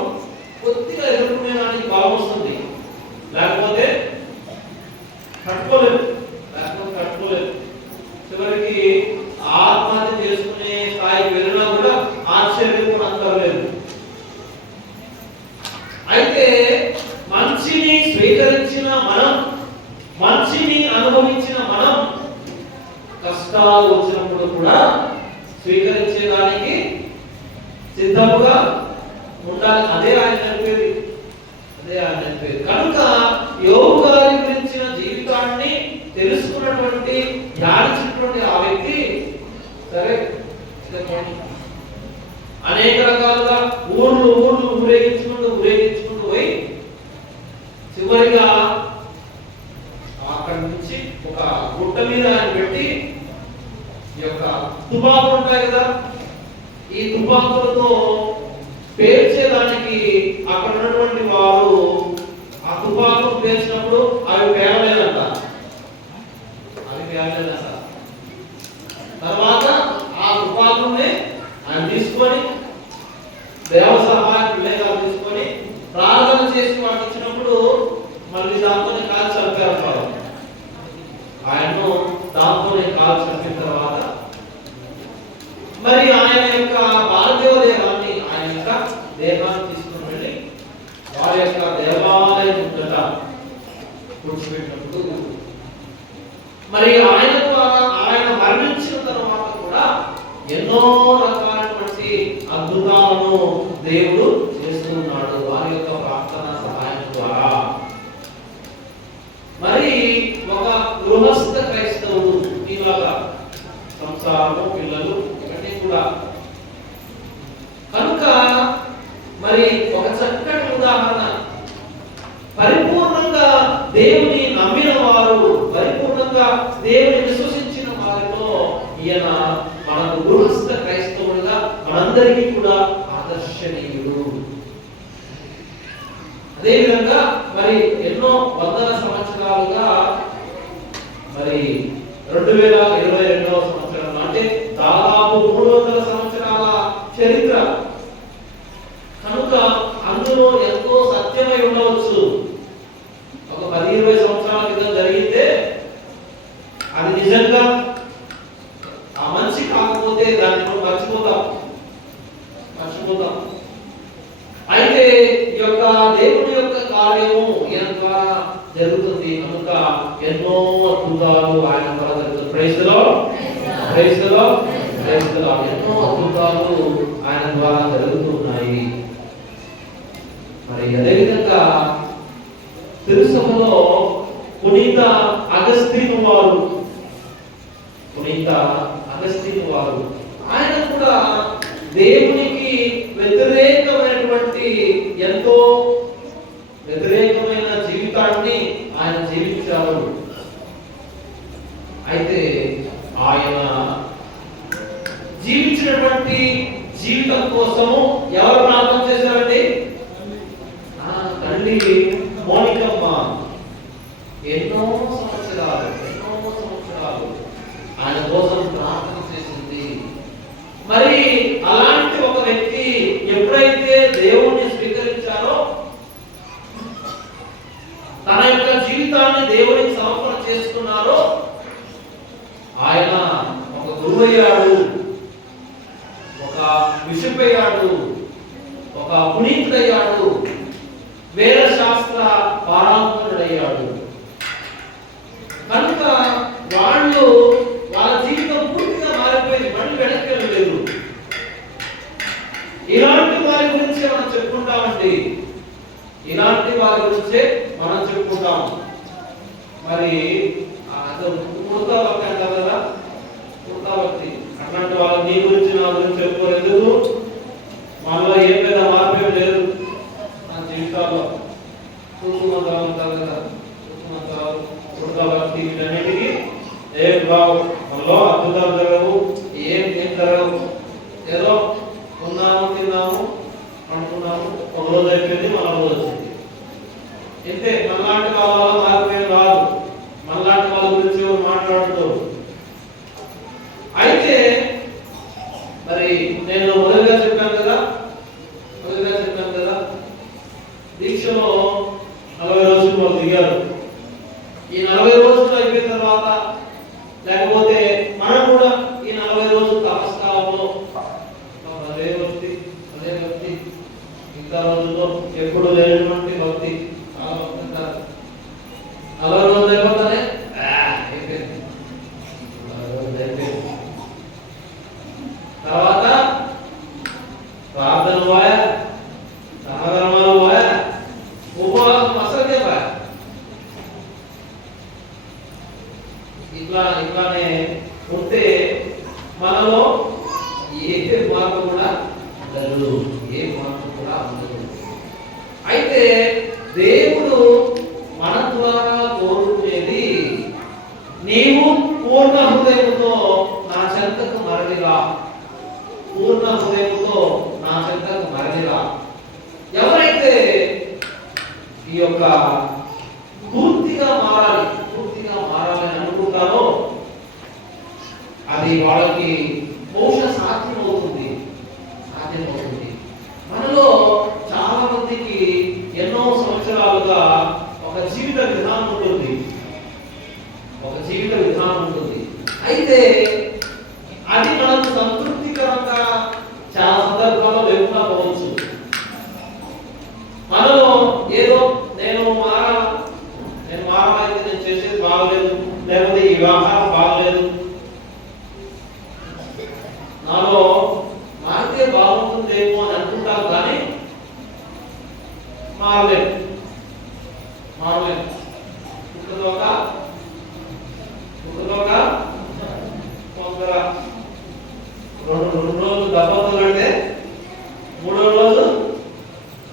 కొద్దిగా ఎదుర్కొనేదానికి బాగుంటుంది. లేకపోతే కట్టుకోలేదు. చివరికి ఆత్మహత్య చేసుకునే స్థాయికి వెళ్ళినా కూడా ఆశ్చర్యపోనక్కర్లేదు. అయితే మంచిని స్వీకరించిన మనం, మంచిని అనుభవించిన మనం కష్టాలు వచ్చినప్పుడు కూడా స్వీకరించేదానికి సిద్ధముగా ఉండాలి. అదే ఆయన నేర్పేది. కనుక యోబు గారి గురించిన జీవితాన్ని తెలుసుకున్నటువంటి ధ్యానించినటువంటి ఆ వ్యక్తి సరే అనేక రకాలుగా ఊర్లు ఊరేగించుకుంటూ పోయి చివరిగా అక్కడి నుంచి ఒక గుట్ట మీద ఆయన పెట్టి ఈ యొక్క తుపాకులు ఉంటాయి కదా, ఈ తుపాకులతో పేర్చేదానికి అక్కడ ఉన్నటువంటి వారు ఆ తుపాకులు పేర్చినప్పుడు అవి పేరలేదంట. తర్వాత ఆ తుపాకుల్ని ఆయన తీసుకొని దేవ సహాయకులు తీసుకొని ప్రార్థన చేసి వాటికి ఇచ్చినప్పుడు మళ్ళీ దాంతోనే కాల్చి చంపారు. ఆయన్ను దాంతోనే కాల్చి చంపిన తర్వాత మరి ఆయన యొక్క భారతీయ దేహాన్ని, ఆయన యొక్క దేహాన్ని తీసుకుని వెళ్ళి వారి యొక్క దేవాలయం ముందట కూర్చోబెట్టినప్పుడు మరి ఆయన ద్వారా ఆయన మరణించిన తర్వాత కూడా ఎన్నో రకాలైనటువంటి అద్భుతాలను దేవుడు చేస్తున్నాడు వారి యొక్క ప్రార్థన సహాయం ద్వారా. మరి ఒక గృహస్థ క్రైస్తవుడు ఇలాగా సంసారము, పిల్లలు ఇవన్నీ కూడా కనుక మరి ఒక చక్కటి ఉదాహరణ. పరిపూర్ణంగా దేవుని నమ్మిన వారు, పరిపూర్ణంగా దేవుని విశ్వసించిన వారిలో ఈయన మనకు గృహస్థ క్రైస్తవుడుగా మనందరికీ కూడా ఆదర్శనీయుడు. అదేవిధంగా మరి ఎన్నో వందల సంవత్సరాలుగా మరి 2022వ సంవత్సరం అంటే దాదాపు 300 సంవత్సరాల చరిత్ర కనుక అందులో ఎంతో సత్యమై ఉండవచ్చు. ఒక 10-20 సంవత్సరాల క్రితం జరిగితే అది నిజంగా ఆ మంచి కాకపోతే దాన్ని మనం మర్చిపోతాం. అయితే ఈ యొక్క దేవుని యొక్క కార్యము ఈయన ద్వారా జరుగుతుంది కనుక ఎన్నో అద్భుతాలు ఆయన ద్వారా జరుగుతుంది. Praise the lord. ఎన్నో అద్భుతాలు ఆయన ద్వారా జరుగుతున్నాయి. మరి అదేవిధంగా తిరుసభలో పునీత అగస్తిన్ వారు ఆయన కూడా దేవునికి వ్యతిరేకమైనటువంటి ఎంతో వ్యతిరేకమైన జీవితాన్ని ఆయన జీవించారు. అయితే ఆయన జీవించినటువంటి జీవితం కోసము ఎవరు ప్రార్థన చేశారండి? తల్లి మోనికమ్మ ఎన్నో సంవత్సరాలు ఆయన కోసం ప్రార్థన చేసింది. మరి అలాంటి ఒక వ్యక్తి పునీతుడయ్యాడు, వేద శాస్త్ర పారంగతుడయ్యాడు. కనుక వాళ్ళ జీవితం పూర్తిగా మారిపోయింది, మళ్ళీ వెనక్కి వెళ్ళలేదు. ఇలాంటి వారి గురించే మనం చెప్పుకుంటామండి, ఇలాంటి వారి గురించే మనం చెప్పుకుంటాం. మరి పుడతా భక్తి అంటారు కదా, పుడతా భక్తి, అట్లాంటి వాళ్ళు నీ గురించి నా గురించి చెప్పుకోరు. ఎందుకు? మనలో ఏం పెద్ద మార్పు లేదు మన జీవితాల్లో. చూసుకున్నంతరాలు ఉంటారు కదా, చూసుకున్నంతరాలు పుడతా భక్తి వీటన్నిటికీ ఏం రావు, మనలో అద్భుతాలు జరగవు, ఏం జరగవు. ఏదో ఉన్నాము, తిన్నాము, అనుకున్నాము, ఒక రోజు అయిపోయింది, మన రోజు వచ్చింది. ఇంతే. మనలాంటి వాళ్ళ మార్పేం రాదు, మనలాంటి వాళ్ళ గురించి మాట్లాడుతూ. అయితే మరి నేను మొదలుగా చెప్పాను కదా, దీక్షలో 40 రోజులు వాళ్ళు దిగారు. ఈ 40 రోజులు అయిపోయిన తర్వాత, లేకపోతే మనం కూడా ఈ 40 రోజులు తపస్కాలంలో అదే భక్తి మిగతా రోజుల్లో ఎప్పుడు లేనటువంటి భక్తి, 40 రోజులు అయిపోతానే అయిపోయింది. తర్వాత ప్రార్థన పోయా, సహధర్మాలు పోయా, ఉపవాసం అసలుకే పోయా. ఇట్లానే ఉంటే మనలో ఏ మార్పు కూడా ఉండదు, ఏ మార్పు కూడా ఉండదు. అయితే దేవుడు మన ద్వారా కోరుకునేది, నీవు పూర్ణ హృదయంతో నా చెంతకు మరలిరా, పూర్ణ హృదయంతో నా చెంతకు మరలిరా. ఎవరైతే ఈ యొక్క పూర్తిగా మారాలని అనుకుంటారో అది వాళ్ళకి మోక్ష సాధ్యమవుతుంది. మనలో చాలా మందికి ఎన్నో సంవత్సరాలుగా ఒక జీవిత విధానం ఉంటుంది. అయితే అది మనకు సంతృప్తికరంగా చాలా సందర్భాల్లో లేకుండా పోవచ్చు. మనలో ఏదో నేను మారాలైతే నేను చేసేది బాగలేదు, లేకపోతే ఈ వ్యవహారం బాగలేదు, నాలో మారితే బాగుంటుందేమో అని అనుకుంటారు, కానీ మారలేదు. కొందర 2 రోజులు దెబ్బలు అంటే 3వ రోజు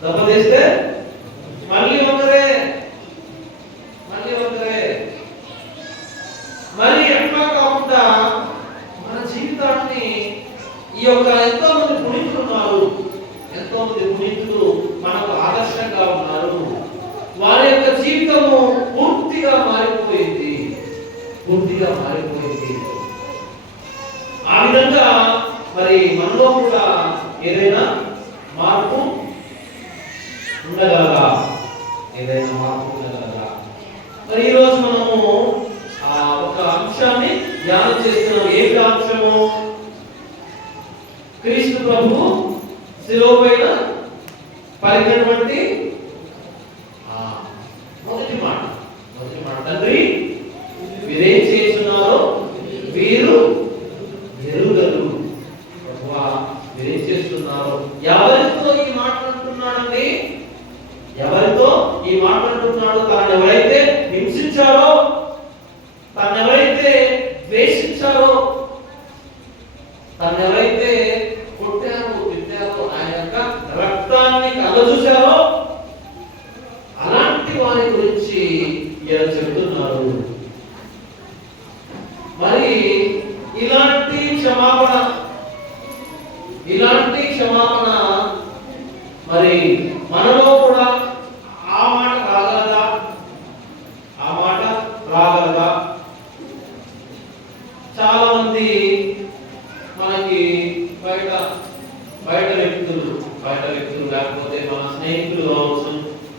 దెబ్బ తీస్తే మళ్ళీ వంకరే. మరి ఎట్లా కాకుండా మన జీవితాన్ని ఈ యొక్క ఎంతో మంది పునీతులు మనకు ఆదర్శంగా ఉన్నారు. వారి యొక్క జీవితము పూర్తిగా మారిపోయింది. ఆ విధంగా మరి మనలో కూడా ఏదైనా మార్పు ఉండగలరా? మరి ఈరోజు మనము ఒక అంశాన్ని ధ్యానం చేస్తున్నాం. ఏమిటి అంశము? క్రీస్తు ప్రభు శిలువ పైన పలికినటువంటి మొదటి మాట, తండ్రి వీరేం చేస్తున్నారో వీరు ఎరుగరు. ప్రభువా వీరేం చేస్తున్నారో. ఎవరితో ఈ మాట్లాడుతున్నాడండి? తనను ఎవరైతే హింసించారో, తనను ఎవరైతే ద్వేషించారో, తనను ఎవరైతే కొట్టారో, తిట్టారో, ఆయన యొక్క రక్తాన్ని కలజూశారో అలాంటి వారి గురించి ఇలా చెబుతున్నారు. మరి ఇలాంటి క్షమాపణ మరి మనలో కూడా ఆ మాట రాగలదా? చాలా మంది మనకి బయట వ్యక్తులు లేకపోతే మన స్నేహితులు కావచ్చు,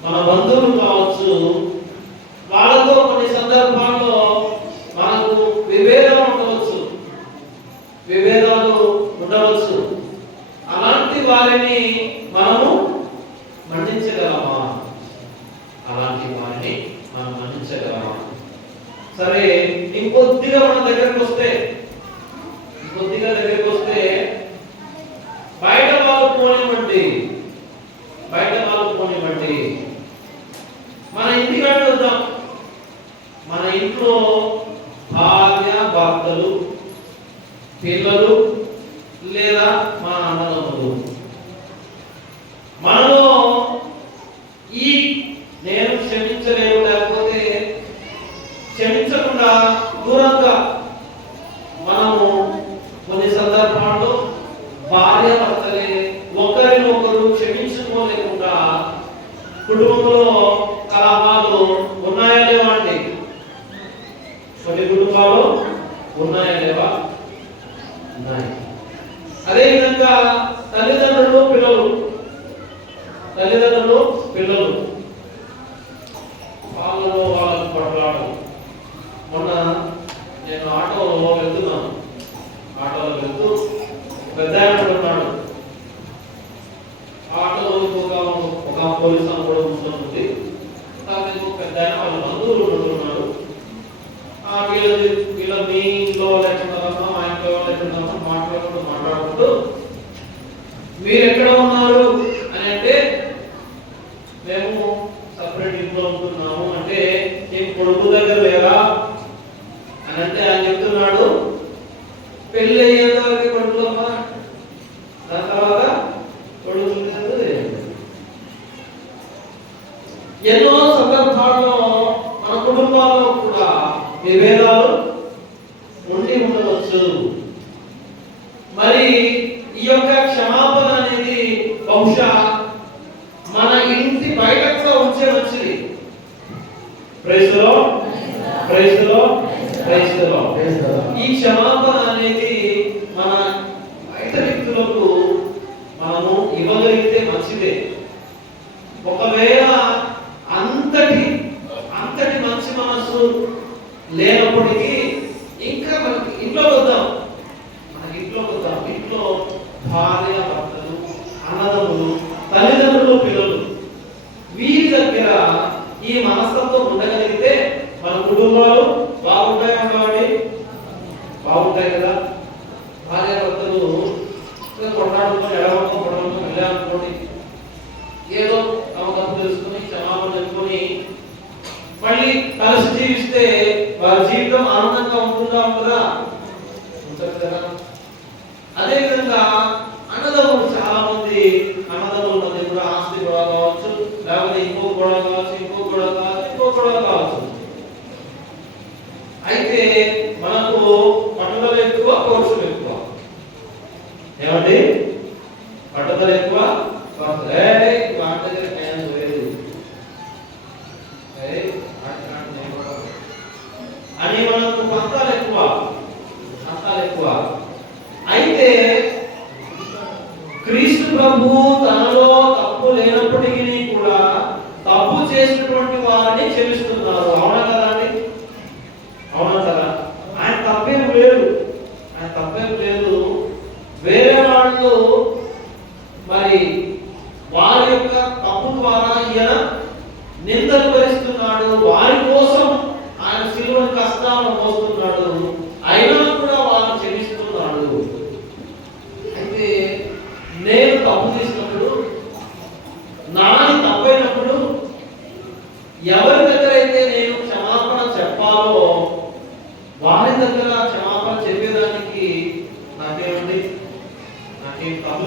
మన బంధువులు కావచ్చు, వాళ్ళతో కొన్ని సందర్భాల్లో మనకు విభేదాలు ఉండవచ్చు. అలాంటి వారిని మనము మన్నించగలమా? అలాంటి వారిని మనం మన్నించగలమా? సరే, ఇంకొద్దిగా మన దగ్గరికి వస్తే బయట వాళ్ళు పోనివ్వండి, మన ఇంటికాడ వద్దాం. మన ఇంట్లో భార్య భర్తలు, పిల్లలు లేదా మా అన్నదమ్ములు, మనలో ఈ నేను క్షమించలేను, లేకపోతే క్షమించకుండా దూరంగా మనము కొన్ని సందర్భాల్లో భార్య భర్తలే ఒకరినొకరు క్షమించుకోలేకుండా కుటుంబంలో కలహాలు ఉన్నాయా లేవా అండి? కొన్ని కుటుంబాలు ఉన్నాయా లేవా? ఉన్నాయి. అదేవిధంగా తల్లిదండ్రులు పిల్లలు వాళ్ళలో వాళ్ళకు పట్లాడు. మొన్న నేను ఆటోలో వెళ్తూ పెద్ద ఉన్నాడు. ఆటోలో ఒక పోలీసు అని కూడా కూర్చొని పెద్ద వాళ్ళ బంధువులు ఉంటున్నాడు. వీళ్ళ మీ ఇంట్లో లేకుండా మా ఇంట్లో లేకుండా మాట్లాడుకుంటూ మీరు ఎక్కడ ఉన్నారు అని అంటే, మేము సపరేట్ ఇంట్లో ఉంటున్నాము అంటే, ఏం కొడుకు దగ్గర లేరా అని అంటే ఆయన చెప్తున్నాడు, పెళ్ళి అయ్యేంత వరకు కొడుకులమ్మా, దాని తర్వాత కొడుకు. ఎన్నో సందర్భాల్లో మన కుటుంబాల్లో కూడా విభేదాలు ఉండి ఉండవచ్చు. మరి ఈ యొక్క క్షమాపణ అనేది బహుశా మన ఇంటి బయట కూడా ఉంచే మంచిది. Praise the lord. ఈ క్షమాపణ అనేది మన బయట వ్యక్తులకు మనము ఇవ్వగలిగితే మంచిదే. ఒకవేళ అంతటి మంచి మనసు లేనప్పటికీ ఇంకా మనకి ఇంట్లోకి వద్దాం. ఇంట్లో భార్య భర్తలు, అన్నదమ్ములు, తల్లిదండ్రులు, పిల్లలు, వీరి దగ్గర ఈ మనస్తత్వం ఉండగలిగితే మన కుటుంబాలు బాగుంటాయి కదా. భార్య భర్తలు కొట్లాడుకొని ఎడవడం వెళ్ళాలనుకోండి, ఏదో తమ తప్పు తెలుసుకుని క్షమాపణ చెప్పుకొని మళ్ళీ కలిసి జీవిస్తే వారి జీవితం ఆనందంగా ఉంటుందా? ఉంటుంది కదా. అదేవిధంగా అన్నదమ్ములు, చాలా మంది అన్నదమ్ముల మధ్య కూడా ఆస్తి గొడవ కావచ్చు, లేకపోతే ఇంకో గొడవ కావచ్చు. అయితే మనకు పట్టుదల ఎక్కువ, పౌరుషం ఎక్కువ. ఏమండి? పట్టుదల ఎక్కువ, అని మనకు పంతాలు ఎక్కువ. అయితే క్రీస్తు ప్రభు తనలో తప్పు లేనప్పటికీ కూడా తప్పు చేసినటువంటి వారిని క్షమిస్తున్నారు. అవునా కదా? ఆయన తప్పేం లేదు. వేరే వాళ్ళు మరి వారి యొక్క తప్పు ద్వారా ఈయన నిందలు భరిస్తున్నాడు, వారి కోసం ఆయన శిలువను కష్టాలను మోస్తున్నాడు, అయినా కూడా వాళ్ళని క్షమిస్తున్నాడు. అయితే నేను తప్పు చేసినప్పుడు, నాది తప్పైనప్పుడు ఎవరి దగ్గర అయితే నేను క్షమాపణ చెప్పాలో వారి దగ్గర క్షమాపణ చెప్పేదానికి నాకేం తప్పు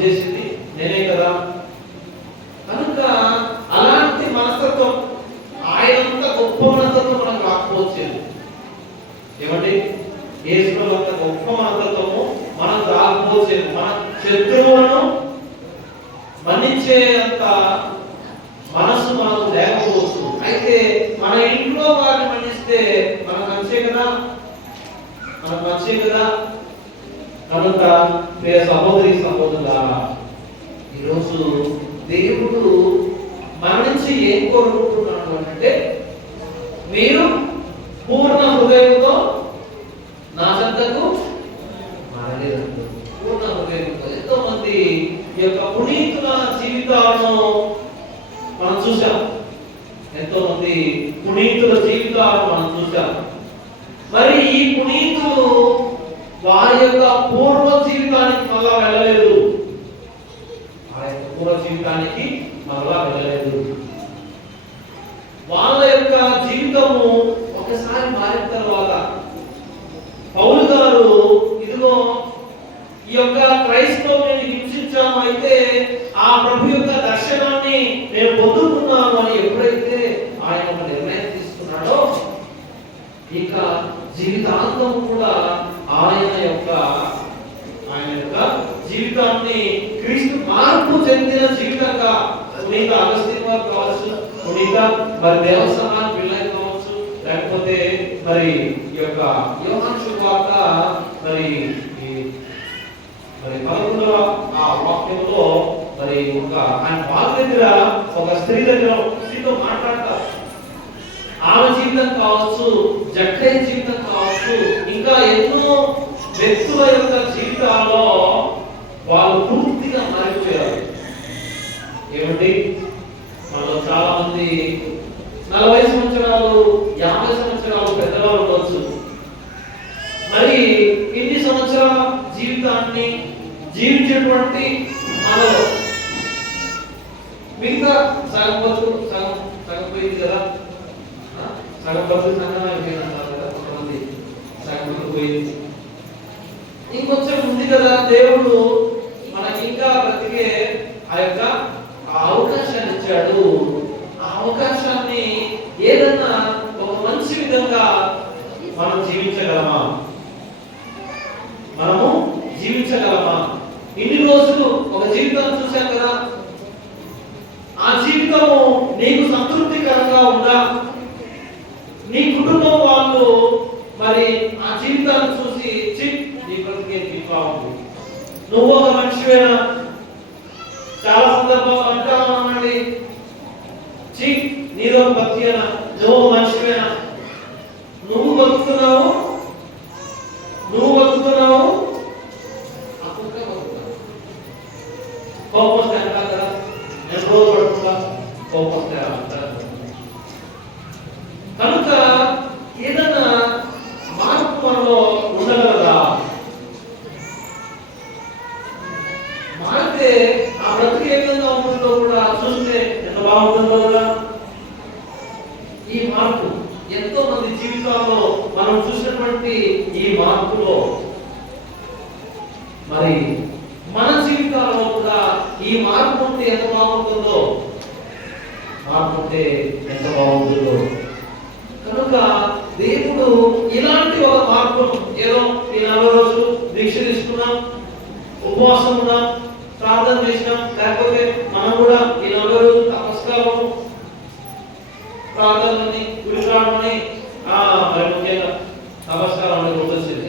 చేసింది నేనే కదా. కనుక అలాంటి మనస్తత్వం, ఆయనంత గొప్ప మనస్తత్వం మనకు రాకపోవచ్చు. ఏమండి? యేసులో అంత గొప్ప మనస్తత్వము మనకు రాకపోవచ్చు. మన శత్రువులను మన్నించే అంత మనసు మనకు లేకపోవచ్చు. అయితే మన ఇంట్లో వారిని మన్నిస్తే మనకు మంచే కదా. కనుక ప్రియ సహోదరి సహోదరులా, ఈరోజు దేవుడు మన నుంచి ఏం కోరుకుంటున్నాడు అంటే, మీరు పూర్ణ హృదయంతో నా చెంతకు మరలేదంటారు. పూర్ణ హృదయంతో. ఎంతో మంది ఈ యొక్క పునీతుల జీవితాలను మనం చూసాం. ఎంతో మంది పునీతుల జీవితాలను మనం చూసాం. మరి ఈ పునీతులు వారి యొక్క పూర్వ జీవితానికి మళ్ళా వెళ్ళలేదు. ఆ యొక్క పూర్వ జీవితానికి మళ్ళా వెళ్ళలేదు. వాళ్ళ యొక్క జీవితము ఒకసారి మారిన తర్వాత పౌలు గారు ఇదిగో ఈ యొక్క క్రైస్తవుని హింసించాము, అయితే ఆ ప్రభు యొక్క దర్శనాన్ని నేను పొందుకున్నాను అని ఎప్పుడైతే ఆయన ఒక నిర్ణయం తీసుకున్నాడో ఇక జీవితాంతం కూడా ఆయన యొక్క జీవితాన్ని క్రీస్తు మార్పు చెందిన జీవితంగా పునీత అగస్టిన్ వారు కావచ్చు, పునీత మరి దేవస్థానానికి వెళ్ళాలి కావచ్చు, లేకపోతే మరి ఈ యొక్క యోహాను శుభవార్త మరి 11వ ఆ వాక్యంలో మరి ఒక ఆయన వాళ్ళ దగ్గర ఒక స్త్రీతో మాట్లాడతారు. ఆమె జీవితం కావచ్చు, జక్కయ్య జీవితం కావచ్చు, ఇంకా ఎన్నో వ్యక్తుల యొక్క జీవితాల్లో వాళ్ళు పూర్తిగా మారిపోయారు. ఏమండి, మనలో చాలా మంది 40 సంవత్సరాలు 50 సంవత్సరాలు పెద్దవాళ్ళు ఉండొచ్చు. మరి ఇన్ని సంవత్సరాల జీవితాన్ని జీవించేటువంటి మనలో మిగతా సగం బతుకు సగం పోయింది కదా, సగం బతుకు సంగం అయిపోయింది కదా, కొంతమంది సగం బతుకు పోయింది. ఇంకొంచెం ఉంది కదా, దేవుడు మనకి ఇంకా బ్రతికే ఆ యొక్క అవకాశాన్ని ఇచ్చాడు. ఆ అవకాశాన్ని ఏదన్నా ఒక మంచి విధంగా మనం జీవించగలమా? మనము జీవించగలమా? ఇన్ని రోజులు ఒక జీవితం చూశాం కదా, ఆ జీవితము నీకు సంతృప్తికరంగా ఉందా? నీ కుటుంబం వాళ్ళు మరి ఆ జీవితాన్ని చూసి నీ బ్రతికే దీపావళి నువ్వు ఒక మనిషివేనా? చాలా సందర్భాలు అంటామండి, నీదో బతికేనా, నువ్వు మనిషివేనా? నువ్వు బతుకుతున్నావు కోపం వస్తే అంటారు కదా, నేను రోజు పడుతున్నా కోపం వస్తే అంటారు. కనుక ఏదన్నా మార్పు మనలో ఉండగలదా? మారితే ఆ బ్రతికి ఏ విధంగా ఉంటుందో కూడా చూస్తే ఎంత బాగుంటుందో కదా. ఈ మార్పు ఎంతో మంది జీవితాల్లో మనం చూసినటువంటి ఈ మార్పులో మరి మన జీవితాల్లో కూడా ఈ మార్పు ఉంటే ఎంత బాగుంటుందో, కనుక దేవుడు ఇలాంటి ఒక మార్పును ఏదో ఈ 40 రోజులు దీక్ష తీసుకున్నాం, ఉపవాసం ఉన్నాం, ప్రార్థన చేసినాం, లేకపోతే మనం కూడా ఈ 40 రోజులు తపస్కారం ప్రార్థనని గురికాడమని మరి ముఖ్యంగా తపస్కారం అనేది గుర్తొచ్చింది.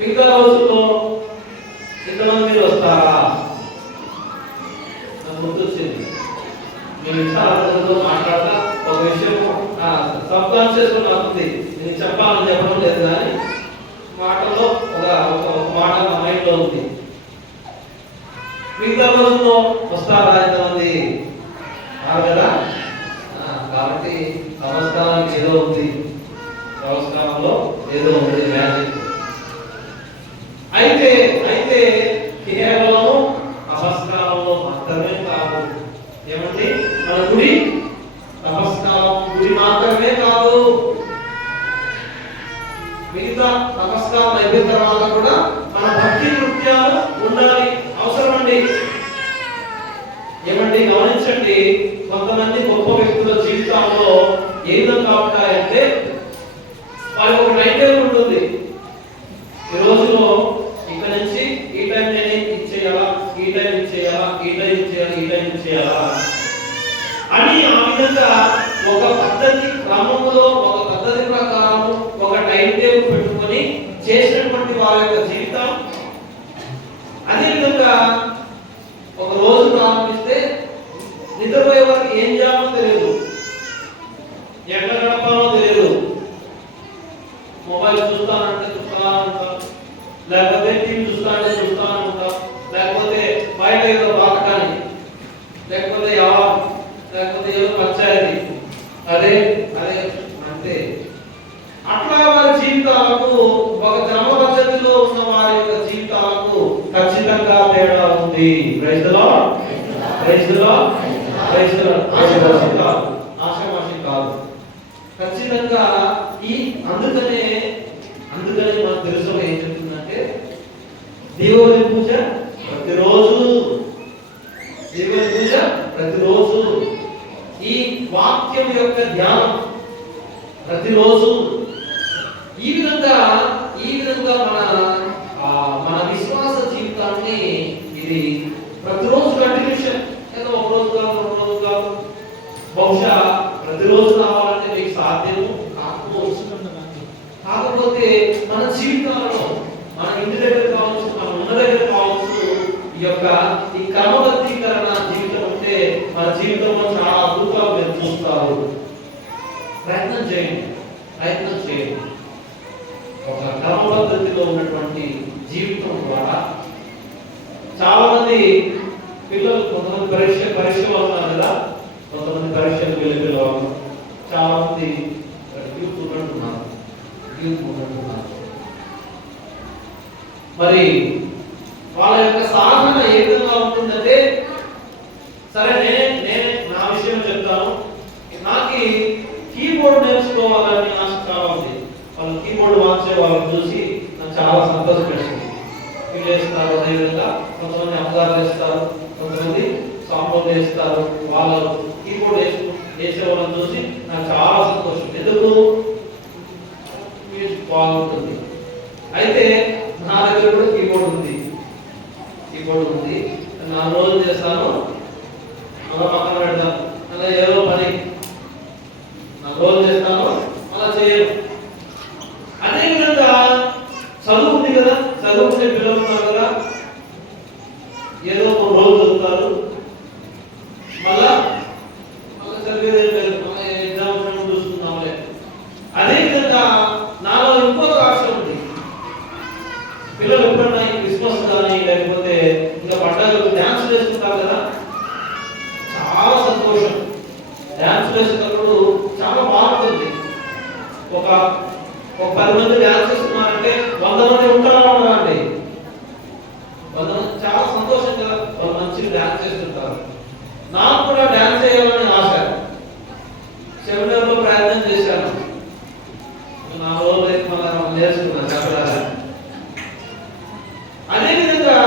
మిగతా రోజుల్లో ఇంతమంది మీరు వస్తారా? నాకు గుర్తొచ్చింది. మీరు చాలా మాట్లాడతా ఒక విషయం సబ్ కాన్షియస్ లో నాకుంది, నేను చెప్పాలని చెప్పడం లేదు, కానీ మాటలో ఒక మాట నా మైండ్ లో ఉంది. మిగతా రోజుల్లో వస్తారా ఎంతమంది? కదా. కాబట్టి నమస్కారానికి ఏదో ఉంది, నమస్కారంలో ఏదో ఉంది మ్యాజిక్. అయితే కేవలం నమస్కారంలో మాత్రమే కాదు. ఏమండి, మన గుడి నమస్కారం గుడి మాత్రమే కాదు, మిగతా నమస్కారం అయిపోయిన తర్వాత కూడా మన భక్తి కృత్యాలు ఉండాలి, అవసరం అండి. ఏమండి, గమనించండి, కొంతమంది గొప్ప వ్యక్తుల జీవితాల్లో ఏ విధంగా ఉంటాయంటే వాళ్ళకి ఒక టైం టేబుల్ ఉంటుంది. ఈ రోజులో ఇక్కడ నుంచి ఈ టైం నేను ఇచ్చేయాలా, ఈ టైం ఇచ్చేయాలా, ఈ టైం ఇచ్చేయాలి, ఈ టైం ఇచ్చేయాలా అని ఆ విధంగా ఒక పద్ధతి క్రమంలో ఒక పద్ధతి ప్రకారం ఒక టైం టేబుల్ పెట్టుకొని చేసినటువంటి వారి యొక్క జీవితం. అదేవిధంగా ఒక రోజు ప్రారంభిస్తే నిద్రపోయే వారికి ఏం చేయాలో తెలియదు, ఎక్కడ గడపాలో తెలియదు. మొబైల్ చూస్తానంటే చూస్తా ఉంటాం, లేకపోతే టీవీ చూస్తానంటే చూస్తా ఉంటాం, ఖచ్చితంగా తేడా ఉంది. Praise the lord, praise the lord, praise the lord. ఆషామాషి కాదు, ఖచ్చితంగా. అందుకనే మనకు తెలుసు ఏం చెప్తుందంటే దేవుని పూజ ప్రతిరోజు, దేవుని పూజ ప్రతిరోజు, ఈ వాక్యం యొక్క ధ్యానం ప్రతిరోజు. ఈ విధంగా మన విశ్వాస జీవితాన్ని ఇది ప్రతిరోజు కంటిన్యూషన్. ఏదో ఒక రోజు కాదు, రెండు రోజులు కాదు, బహుశా ప్రతిరోజు రావాలంటే మీకు సాధ్యము కాకపోవచ్చు. కాకపోతే మన జీవితాలలో, మన ఇంటి దగ్గర కావచ్చు, మన ఉన్న దగ్గర కావచ్చు, ఈ క్రమబద్ధీకరణ జీవితం ఉంటే మన జీవితంలో చాలా అద్భుతాలు మీరు చూస్తారు. ప్రయత్నం చేయండి. ఒక క్రమపద్ధతిలో ఉన్నటువంటి జీవితం ద్వారా చాలా మంది పిల్లలు, కొంతమంది పరీక్ష ఉన్నారు కదా, కొంతమంది పరీక్షలు పిల్లలు, చాలా మంది యూత్ ఉంటున్నారు. మరి వాళ్ళ యొక్క సాధన ఏ విధంగా ఉంటుందంటే, సరే నేనే నా విషయం చెప్తాను. నాకు కీబోర్డ్ నేర్చుకోవాలని ఆశ చాలా ఉంది. వాళ్ళు కీబోర్డ్ వాంచే వాళ్ళని చూసి నాకు చాలా సంతోషపడుతుంది. వీళ్ళు వేస్తారు, అదేవిధంగా కొంతమంది అమ్మగారు వేస్తారు, కొంతమంది సాంప్రదాయం వేస్తారు. వాళ్ళ కీబోర్డ్ వేసే వాళ్ళని చూసి నాకు చాలా సంతోషం. ఎందుకు? మ్యూజిక్ బాగుంటుంది. అయితే నా దగ్గర కూడా కీబోర్డ్ ఉంది. నా రోజు చేస్తాను, అలా పక్కన పెడతాను, అలా ఏదో పని నా రోజు చేస్తాను, అలా చేయను. అదేవిధంగా చదువు ఉంది కదా, చదువుకునే పిల్లలు ఉన్నారు కదా, ఏదో ఒక రోజు చదువుతారు, మళ్ళా చదివేది లేదు, మళ్ళీ ఎగ్జామ్స్ చూస్తున్నాంలే. అదేవిధంగా నాలో ఇంకొక ఆశ ఉంది. పిల్లలు ఎప్పుడన్నా ఈ క్రిస్మస్ కానీ లేకపోతే ఇంకా పండుగలకు డ్యాన్స్ వేస్తుంటారు కదా, చాలా సంతోషం. డ్యాన్స్ వేసేటప్పుడు చాలా బాగుంటుంది. ఒక 10 మంది డ్యాన్స్ చేస్తున్నారంటే 100 మంది ఉంటారండి. 100 మంది చాలా సంతోషం కదా, వాళ్ళు మంచిగా డ్యాన్స్ చేస్తుంటారు. నాకు కూడా డ్యాన్స్ చేయాలని ఆశ. సెమినార్లో ప్రయత్నం చేశాను. నా రోజు నేర్చుకున్నాను చెప్పడాలి. అదేవిధంగా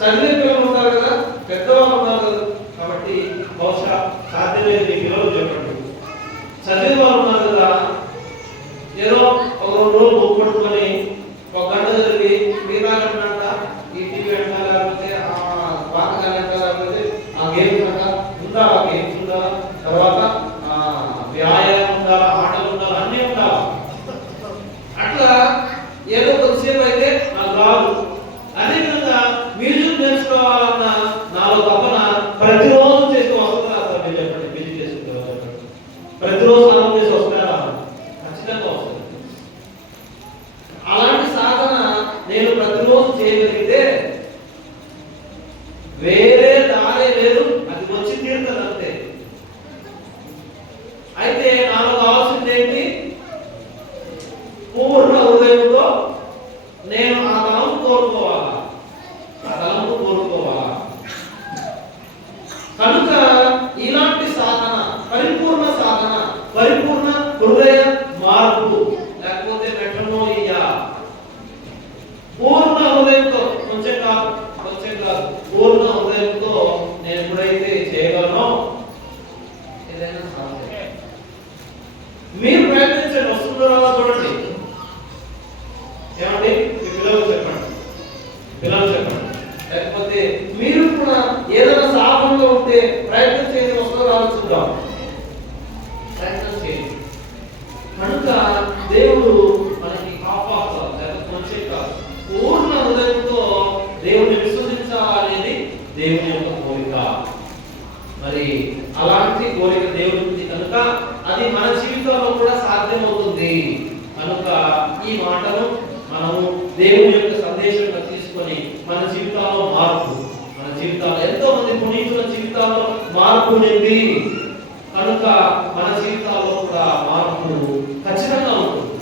చదివే పిల్లలు ఉంటారు కదా, పెద్దవాళ్ళు ఉన్నారు కదా, కాబట్టి బహుశా సాధ్యమైన మీ పిల్లలు చెప్పండి. చదివే వాళ్ళు ఉన్నారు కదా, ఏదో ఒక రోజు ఒప్పుకొని ఒక గంట జరిగి మిగతా గంట ఈ టీవీ వెంట లేకపోతే ఆ పాటగా లేకపోతే ఆ గేమ్స్ ఉందా, ఆ గేమ్స్ ఉందా, తర్వాత వ్యాయామం ఉండాలా, ఆటలు ఉండాలి, అన్నీ ఉండాలి. అట్లా ఏదో కొద్దిసేపు అయితే నాకు రాదు. అదేవిధంగా మ్యూజిక్ నేర్చుకోవాలన్న నాలో తపన ప్రతిరోజు చేస్తూ వస్తుందా? మీరు చెప్పండి, మ్యూజిక్ చేసుకుంటారా? ప్రతిరోజు స్నానం చేసి వస్తారా? ఖచ్చితంగా వస్తుంది. అలాంటి సాధన నేను ప్రతిరోజు చేయగలిగితే వేరే దారే లేదు, అది వచ్చి తీరుతుంది అంతే. అయితే నాలో కావాల్సింది ఏంటి? పూర్ణ హృదయంతో నేను ఆ తలంపు కోరుకోవాలా. కనుక ఇలాంటి సాధన, పరిపూర్ణ సాధన, పరిపూర్ణ హృదయ మార్పు, లేకపోతే మెట్రోనోయియా, పూర్ణ హృదయంతో, కొంచెం కాదు పూర్ణ హృదయంతో నేను ఎప్పుడైతే చేయగలనో ఏదైనా సాధ్యం. మీరు ప్రయత్నించండి, వస్తుందో రాదో చూడండి. ఏమండి మీ పిల్లలు చెప్పండి, లేకపోతే మీరు కూడా ఏదైనా సాధనలో ఉంటే ప్రయత్నం చేసి వస్తుందో రాదో చూద్దాం. ప్రయత్నం చేయండి. కనుక దేవుడు మనకి కాపాడుతారు, లేకపోతే కొంచెం కాదు, పూర్ణ హృదయంతో దేవుని విశ్వసించాలనేది దేవుని యొక్క కోరిక. మరి అలాంటి కోరిక దేవుడికి కనుక అది మన జీవితంలో కూడా సాధ్యమవుతుంది. కనుక ఈ మాటను మనము దేవుని యొక్క సందేశంగా తీసుకొని మన జీవితాల్లో మార్పు, మన జీవితాల్లో ఎంతో మంది పునీతుల జీవితాల్లో మార్పు నింది. కనుక మన జీవితాల్లో కూడా మార్పు ఖచ్చితంగా ఉంటుంది.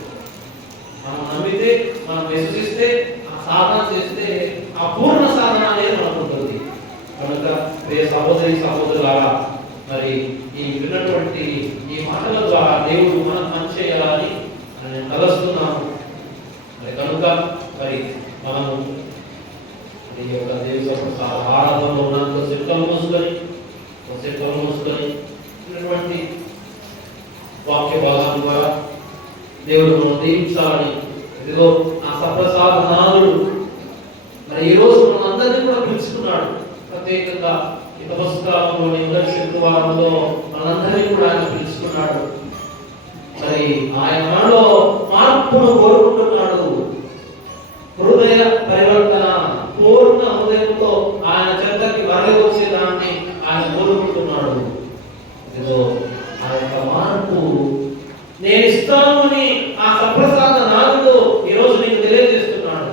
మనం నమ్మితే, మనం విశ్వసిస్తే, ఆ సాధన చేస్తే, ఆ పూర్ణ సాధన సహోదరి సహోదరులారా, మరి ఈ విన్నటువంటి ఈ మాటల ద్వారా దేవుడు మనం మంచి చేయాలని నేను తలస్తున్నాను. మరి కనుక మరి మనము ఈ యొక్క దేవుడు ఆరాధనలో ఉన్నంత చెట్లను మూసుకొని ఉన్నటువంటి వాక్య భాగం ద్వారా దేవుడు మనం దీవించాలని, ఇదిగో ఆ సప్రసాద నాదుడు మరి ఈ రోజు మనం అందరినీ కూడా పిలుచుకున్నాడు. ప్రత్యేకంగా ఈ తపస్కాలంలోని మొదటి శుక్రవారంలో మనందరినీ కూడా ఆయన పిలుచుకున్నాడు. మరి ఆయన మనలో మార్పును కోరుకుంటున్నాడు. హృదయ పరివర్తన, పూర్ణ హృదయంతో ఆయన చెంతకి వరగొచ్చేదాన్ని ఆయన కోరుకుంటున్నాడు. ఇదిగో ఆ యొక్క మార్పు నేను ఇస్తాను అని ఆ సప్రసాద నాదుడు ఈ రోజు నీకు తెలియజేస్తున్నాడు.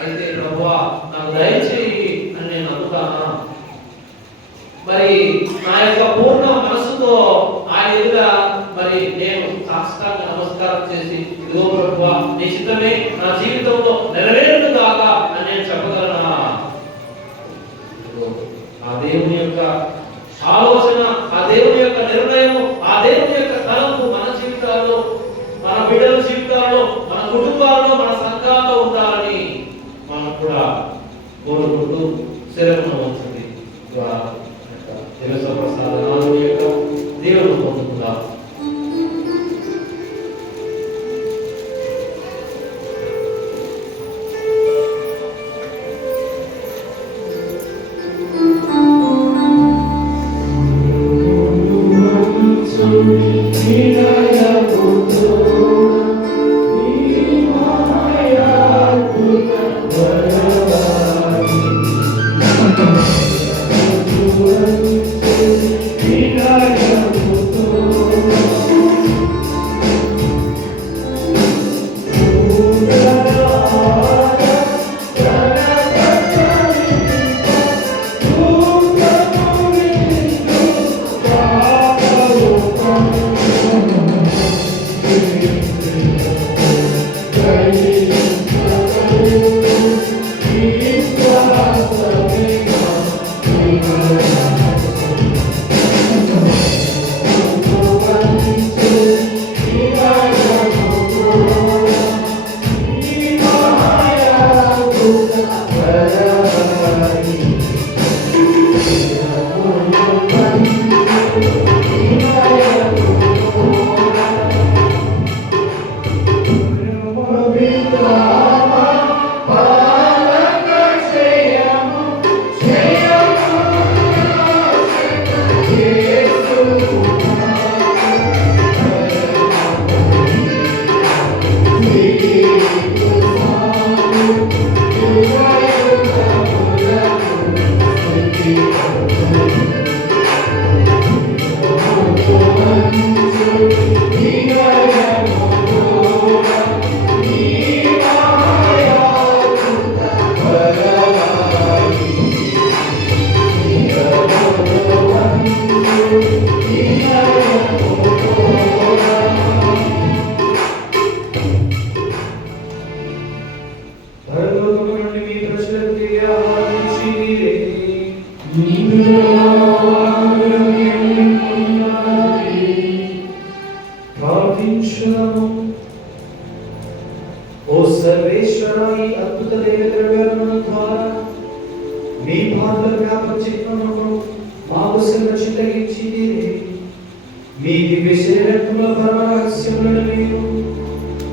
అయితే ప్రభువా నాకు దయచేయి అని నేను అనుకున్నాను. మరి నా యొక్క పూర్ణ మనసుతో ఆయన ఎదుట మరి నేను సాష్టాంగ నమస్కారం చేసి, ఇదిగో ప్రభువా నీ చిత్తమే నా జీవితంలో నెరవేరును కాక అని నేను చెప్పగలనా? ఆ దేవుని యొక్క ఆలోచన, ఆ దేవుని యొక్క నిర్ణయము, ఆ దేవుని యొక్క తలంపు మన జీవితాల్లో, మన బిడ్డల జీవితాల్లో, మన కుటుంబాల్లో, మన సంఘాల్లో ఉండాలని మనం కూడా కోరుకుంటూ శిరమును వంచుంది ప్రసాదనాలు యొక్క దేవుడు పొందుకుందాం.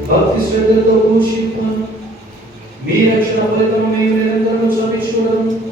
భక్తి శ్రద్ధలతో పూజించును. మీ రక్షణ ఫలితం మేము నిరంతరం సమీక్షించును.